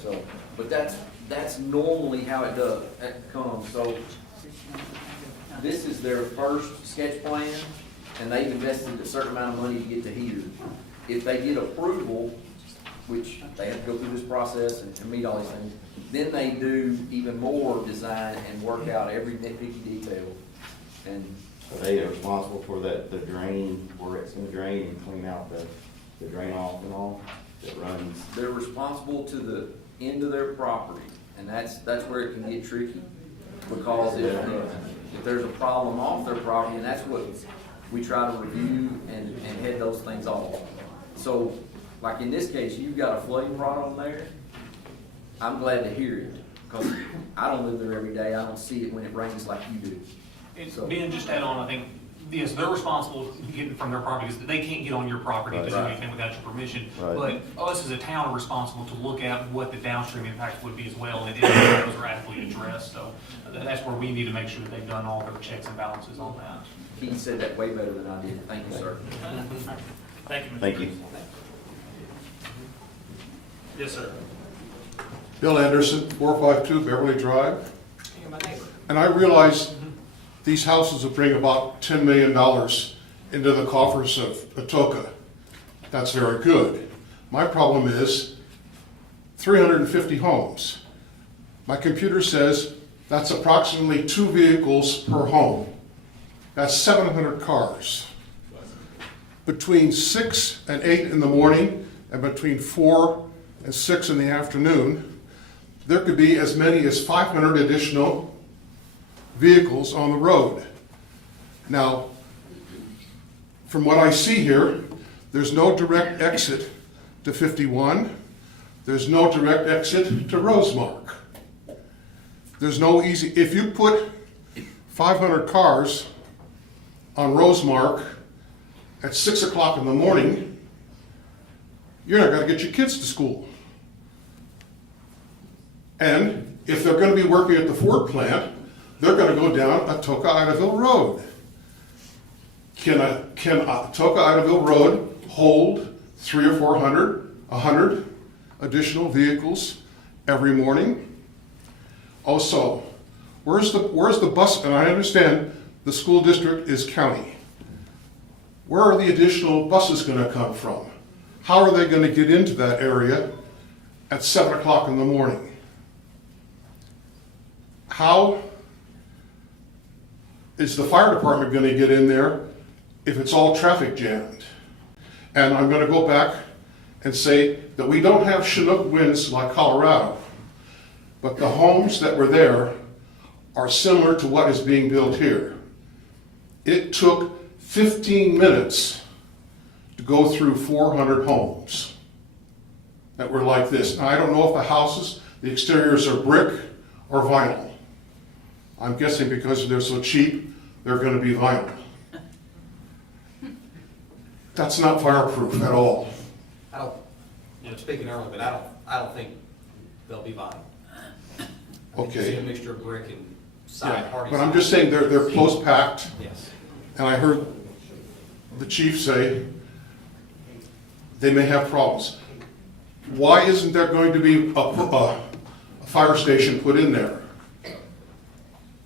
So, but that's normally how it comes, so this is their first sketch plan, and they've invested a certain amount of money to get to here. If they get approval, which they have to go through this process and meet all these things, then they do even more design and work out every nitpicky detail. And So they are responsible for the drain, where it's gonna drain and clean out the drain off and all that runs. they're responsible to the end of their property, and that's where it can get tricky. Because if there's a problem off their property, and that's what we try to review and head those things off. So, like in this case, you've got a flooding problem there, I'm glad to hear it, because I don't live there every day, I don't see it when it rains like you do. And Ben, just add on, I think, yes, they're responsible to get it from their property, because they can't get on your property to do Right. anything without your permission. Right. But us as a town are responsible to look at what the downstream impacts would be as well, and if those are adequately addressed. So that's where we need to make sure that they've done all their checks and balances on that. He said that way better than I did, thank you, sir. Thank you, Mr. Thank you. Yes, sir. Bill Anderson, 452 Beverly Drive. And I realize these houses will bring about $10 million into the coffers of Atoka. That's very good. My problem is 350 homes. My computer says that's approximately 2 vehicles per home. That's 700 cars. Between 6 and 8 in the morning and between 4 and 6 in the afternoon, there could be as many as 500 additional vehicles on the road. Now, from what I see here, there's no direct exit to 51. There's no direct exit to Rosemark. There's no easy, if you put 500 cars on Rosemark at 6 o'clock in the morning, you're not gonna get your kids to school. And if they're gonna be working at the Ford plant, they're gonna go down Atoka Idaville Road. Can Atoka Idaville Road hold 300 or 400, 100 additional vehicles every morning? Also, where's the bus, and I understand the school district is county. Where are the additional buses gonna come from? How are they gonna get into that area at 7 o'clock in the morning? How is the fire department gonna get in there if it's all traffic jammed? And I'm gonna go back and say that we don't have Chinook winds like Colorado, but the homes that were there are similar to what is being built here. It took 15 minutes to go through 400 homes that were like this. Now, I don't know if the houses, the exteriors are brick or vinyl. I'm guessing because they're so cheap, they're going to be vinyl. That's not fireproof at all. I'm speaking earlier, but I don't think they'll be vinyl. Okay. It's a mixture of brick and side hardy. But I'm just saying they're close packed. Yes. And I heard the chief say they may have problems. Why isn't there going to be a fire station put in there?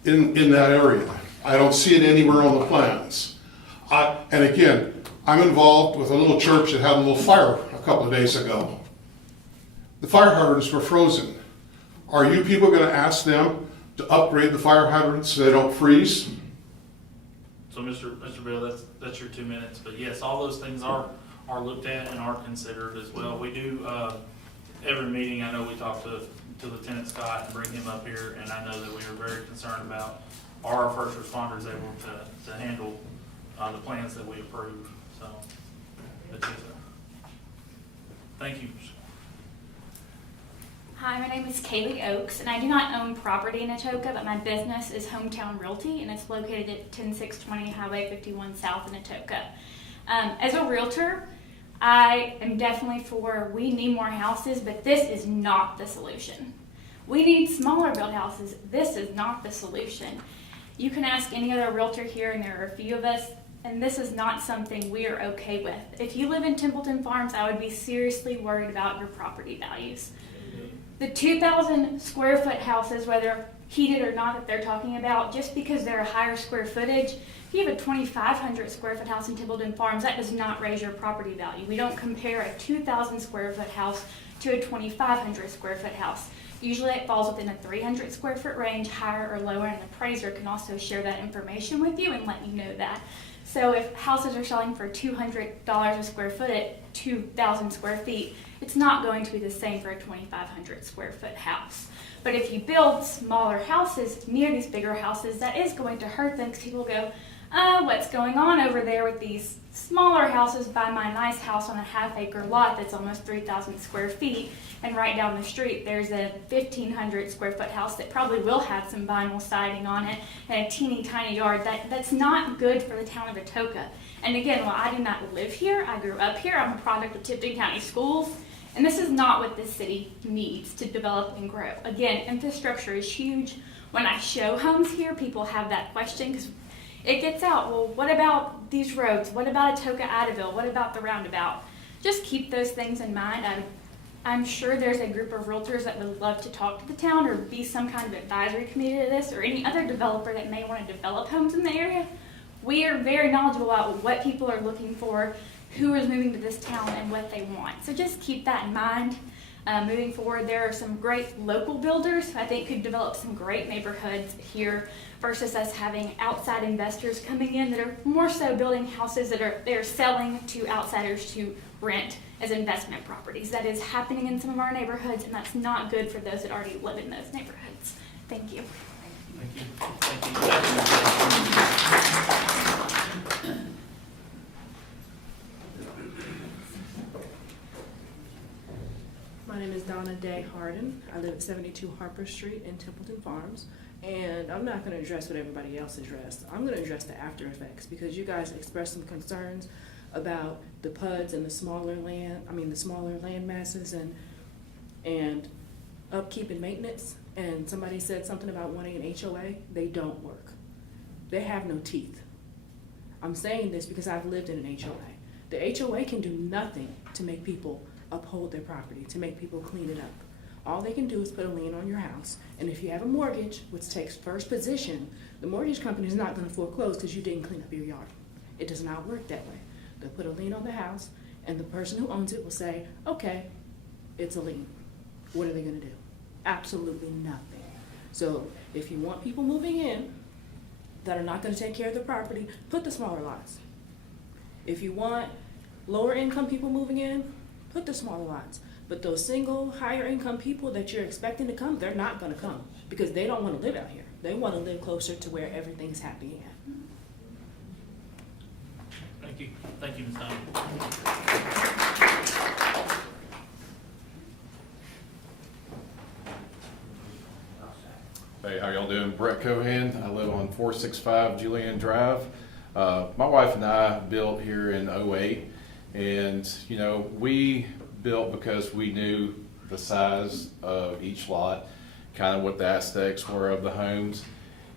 In that area? I don't see it anywhere on the plans. And again, I'm involved with a little church that had a little fire a couple of days ago. The fire hydrants were frozen. Are you people going to ask them to upgrade the fire hydrants so they don't freeze? So Mr. Bill, that's your 2 minutes, but yes, all those things are looked at and are considered as well. We do, every meeting, I know we talk to Lieutenant Scott and bring him up here, and I know that we are very concerned about, are our first responders able to handle the plans that we approve, so, that's it. Thank you. Hi, my name is Kaylee Oakes, and I do not own property in Atoka, but my business is Hometown Realty, and it's located at 10620 Highway 51 South in Atoka. As a realtor, I am definitely for we need more houses, but this is not the solution. We need smaller built houses. This is not the solution. You can ask any other realtor here, and there are a few of us, and this is not something we are okay with. If you live in Tipton Farms, I would be seriously worried about your property values. The 2,000 square foot houses, whether heated or not, that they're talking about, just because they're a higher square footage, if you have a 2,500 square foot house in Tipton Farms, that does not raise your property value. We don't compare a 2,000 square foot house to a 2,500 square foot house. Usually it falls within a 300 square foot range, higher or lower, and an appraiser can also share that information with you and let you know that. So if houses are selling for $200 a square foot at 2,000 square feet, it's not going to be the same for a 2,500 square foot house. But if you build smaller houses near these bigger houses, that is going to hurt them, because people go, what's going on over there with these smaller houses by my nice house on a half-acre lot that's almost 3,000 square feet, and right down the street there's a 1,500 square foot house that probably will have some vinyl siding on it and a teeny tiny yard. That's not good for the town of Atoka. And again, while I do not live here, I grew up here, I'm a product of Tipton County Schools, and this is not what this city needs to develop and grow. Again, infrastructure is huge. When I show homes here, people have that question, because it gets out, well, what about these roads? What about Atoka Idaville? What about the roundabout? Just keep those things in mind. I'm sure there's a group of realtors that would love to talk to the town or be some kind of advisory committee to this, or any other developer that may want to develop homes in the area. We are very knowledgeable about what people are looking for, who is moving to this town, and what they want. So just keep that in mind. Moving forward, there are some great local builders who I think could develop some great neighborhoods here, versus us having outside investors coming in that are more so building houses that they're selling to outsiders to rent as investment properties. That is happening in some of our neighborhoods, and that's not good for those that already live in those neighborhoods. Thank you. Thank you. Thank you. My name is Donna Day Harden. I live at 72 Harper Street in Tipton Farms. And I'm not going to address what everybody else addressed. I'm going to address the after effects, because you guys expressed some concerns about the PUDs and the smaller land masses and upkeep and maintenance, and somebody said something about wanting an HOA, they don't work. They have no teeth. I'm saying this because I've lived in an HOA. The HOA can do nothing to make people uphold their property, to make people clean it up. All they can do is put a lien on your house, and if you have a mortgage, which takes first position, the mortgage company is not going to foreclose because you didn't clean up your yard. It does not work that way. They'll put a lien on the house, and the person who owns it will say, okay, it's a lien. What are they going to do? Absolutely nothing. So if you want people moving in that are not going to take care of the property, put the smaller lots. If you want lower income people moving in, put the smaller lots. But those single, higher income people that you're expecting to come, they're not going to come because they don't want to live out here. They want to live closer to where everything's happening at. Thank you. Thank you, Ms. Donna. Hey, how y'all doing? Brett Cohan. I live on 465 Julian Drive. My wife and I built here in '08, and you know, we built because we knew the size of each lot, kind of what the aesthetics were of the homes,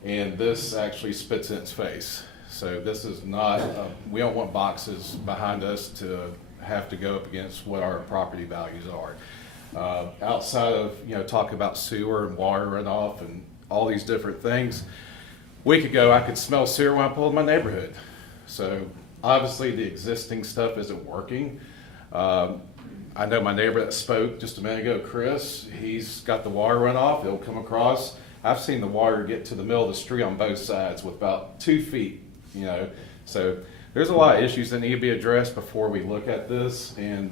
and this actually spits in its face. So this is not, we don't want boxes behind us to have to go up against what our property values are. Outside of, you know, talk about sewer and water runoff and all these different things, a week ago I could smell sewer when I pulled in my neighborhood. So obviously the existing stuff isn't working. I know my neighbor that spoke just a minute ago, Chris, he's got the water runoff, it'll come across. I've seen the water get to the middle of the street on both sides with about 2 feet, you know. So there's a lot of issues that need to be addressed before we look at this. And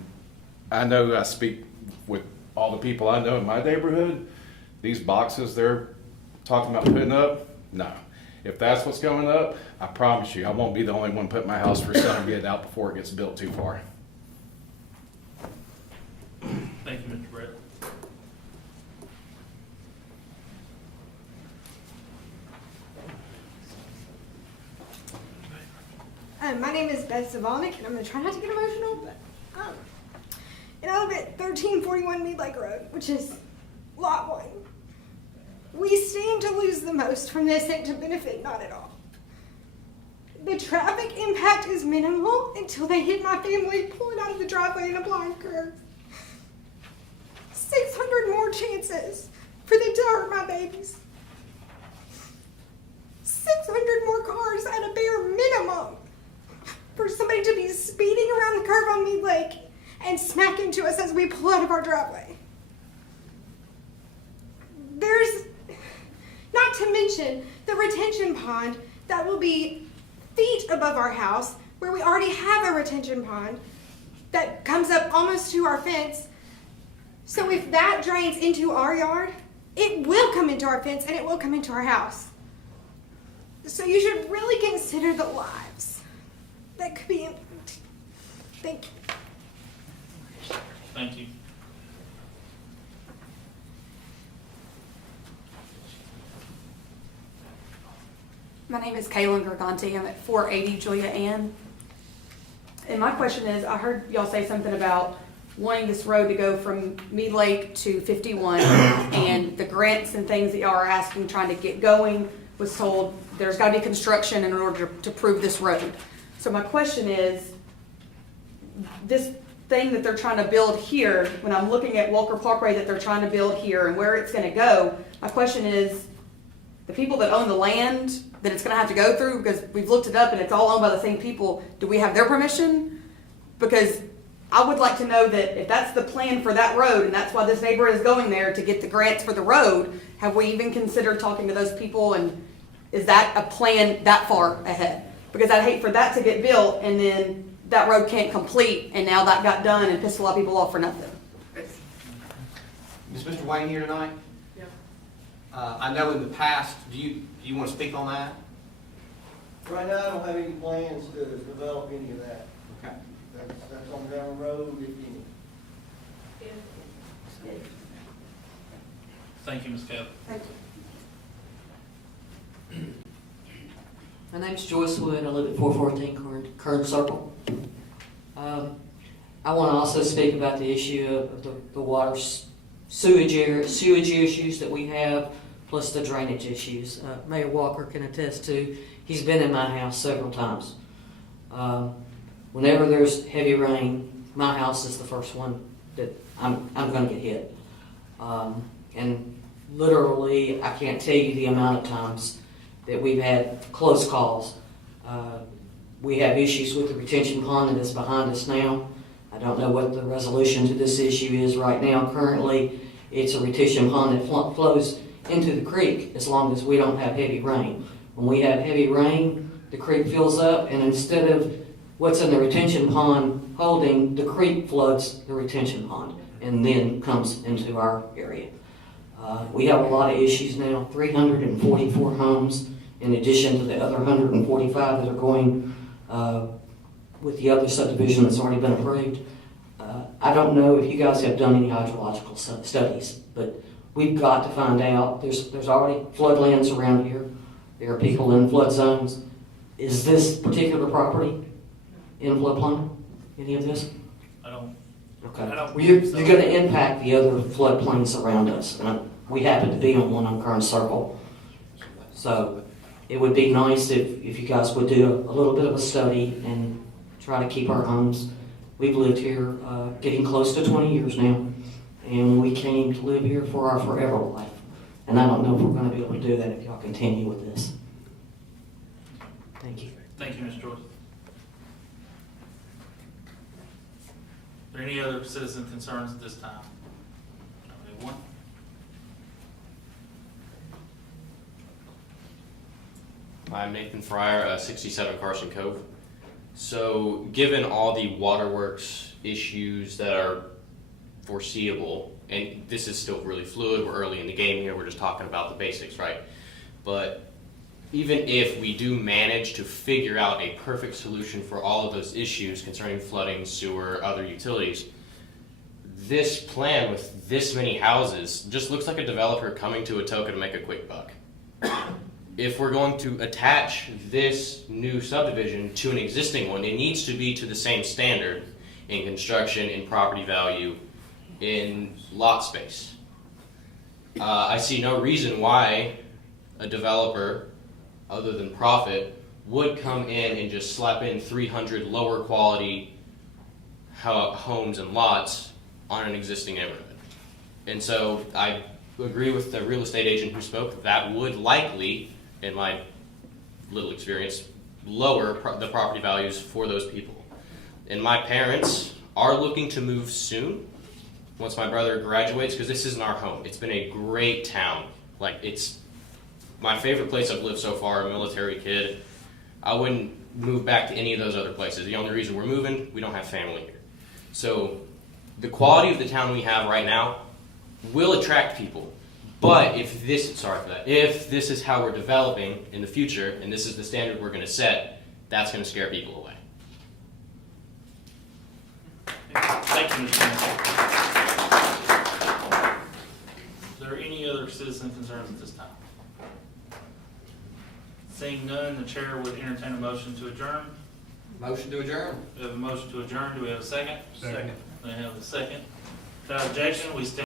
I know I speak with all the people I know in my neighborhood. These boxes they're talking about putting up, no. If that's what's going up, I promise you, I won't be the only one putting my house for sale and get it out before it gets built too far. Thank you, Mr. Brett. My name is Beth Savolnik, and I'm going to try not to get emotional, but and I live at 1341 Mead Lake Road, which is Lot 1. We stand to lose the most from this and to benefit not at all. The traffic impact is minimal until they hit my family pulling out of the driveway in a blind curve. 600 more chances for them to hurt my babies. 600 more cars at a bare minimum for somebody to be speeding around the curve on Mead Lake and smack into us as we pull out of our driveway. There's, not to mention, the retention pond that will be feet above our house, where we already have a retention pond that comes up almost to our fence. So if that drains into our yard, it will come into our fence and it will come into our house. So you should really consider the lives that could be impacted. Thank you. Thank you. My name is Kaylin Garganti. I'm at 480 Julia Ann. And my question is, I heard y'all say something about wanting this road to go from Mead Lake to 51 and the grants and things that y'all are asking, trying to get going, was told there's got to be construction in order to prove this road. So my question is, this thing that they're trying to build here, when I'm looking at Walker Parkway that they're trying to build here and where it's going to go, my question is, the people that own the land that it's going to have to go through, because we've looked it up and it's all owned by the same people, do we have their permission? Because I would like to know that if that's the plan for that road and that's why this neighbor is going there to get the grants for the road, have we even considered talking to those people, and is that a plan that far ahead? Because I'd hate for that to get built and then that road can't complete and now that got done and pissed a lot of people off for nothing. Is Mr. Wayne here tonight? Yep. I know in the past, do you want to speak on that? Right now, I don't have any plans to develop any of that. Okay. That's on down the road, if any. Thank you, Ms. Kelly. Thank you. My name's Joyce Wood. I live at 414 Kern Circle. I want to also speak about the issue of the water sewage issues that we have, plus the drainage issues. Mayor Walker can attest to, he's been in my house several times. Whenever there's heavy rain, my house is the first one that I'm going to get hit. And literally, I can't tell you the amount of times that we've had close calls. We have issues with the retention pond that is behind us now. I don't know what the resolution to this issue is right now. Currently, it's a retention pond that flows into the creek as long as we don't have heavy rain. When we have heavy rain, the creek fills up, and instead of what's in the retention pond holding, the creek floods the retention pond and then comes into our area. We have a lot of issues now, 344 homes in addition to the other 145 that are going with the other subdivision that's already been approved. I don't know if you guys have done any hydrological studies, but we've got to find out. There's already floodlands around here. There are people in flood zones. Is this particular property in floodplain? Any of this? I don't. Okay. I don't Well, you're think so. going to impact the other floodplains around us. And we happen to be on one on Kern Circle. So it would be nice if you guys would do a little bit of a study and try to keep our homes. We've lived here getting close to 20 years now, and we came to live here for our forever life. And I don't know if we're going to be able to do that if y'all continue with this. Thank you. Thank you, Ms. Joyce. Are there any other citizen concerns at this time? Anyone? I'm Nathan Fryer, 67 Carson Cove. So, given all the waterworks issues that are foreseeable, and this is still really fluid, we're early in the game here, we're just talking about the basics, right? But even if we do manage to figure out a perfect solution for all of those issues concerning flooding, sewer, other utilities, this plan with this many houses just looks like a developer coming to Atoka to make a quick buck. If we're going to attach this new subdivision to an existing one, it needs to be to the same standard in construction, in property value, in lot space. I see no reason why a developer, other than profit, would come in and just slap in 300 lower quality homes and lots on an existing neighborhood. And so I agree with the real estate agent who spoke, that would likely, in my little experience, lower the property values for those people. And my parents are looking to move soon, once my brother graduates, because this isn't our home. It's been a great town. Like, it's my favorite place I've lived so far, a military kid. I wouldn't move back to any of those other places. The only reason we're moving, we don't have family here. So the quality of the town we have right now will attract people. But if this is how we're developing in the future, and this is the standard we're going to set, that's going to scare people away. Thank you, Mr. Mayor. Is there any other citizen concerns at this time? Seeing none, the chair would entertain a motion to adjourn. Motion to adjourn. We have a motion to adjourn. Do we have a second? Second. We have a second. Without objection, we stand.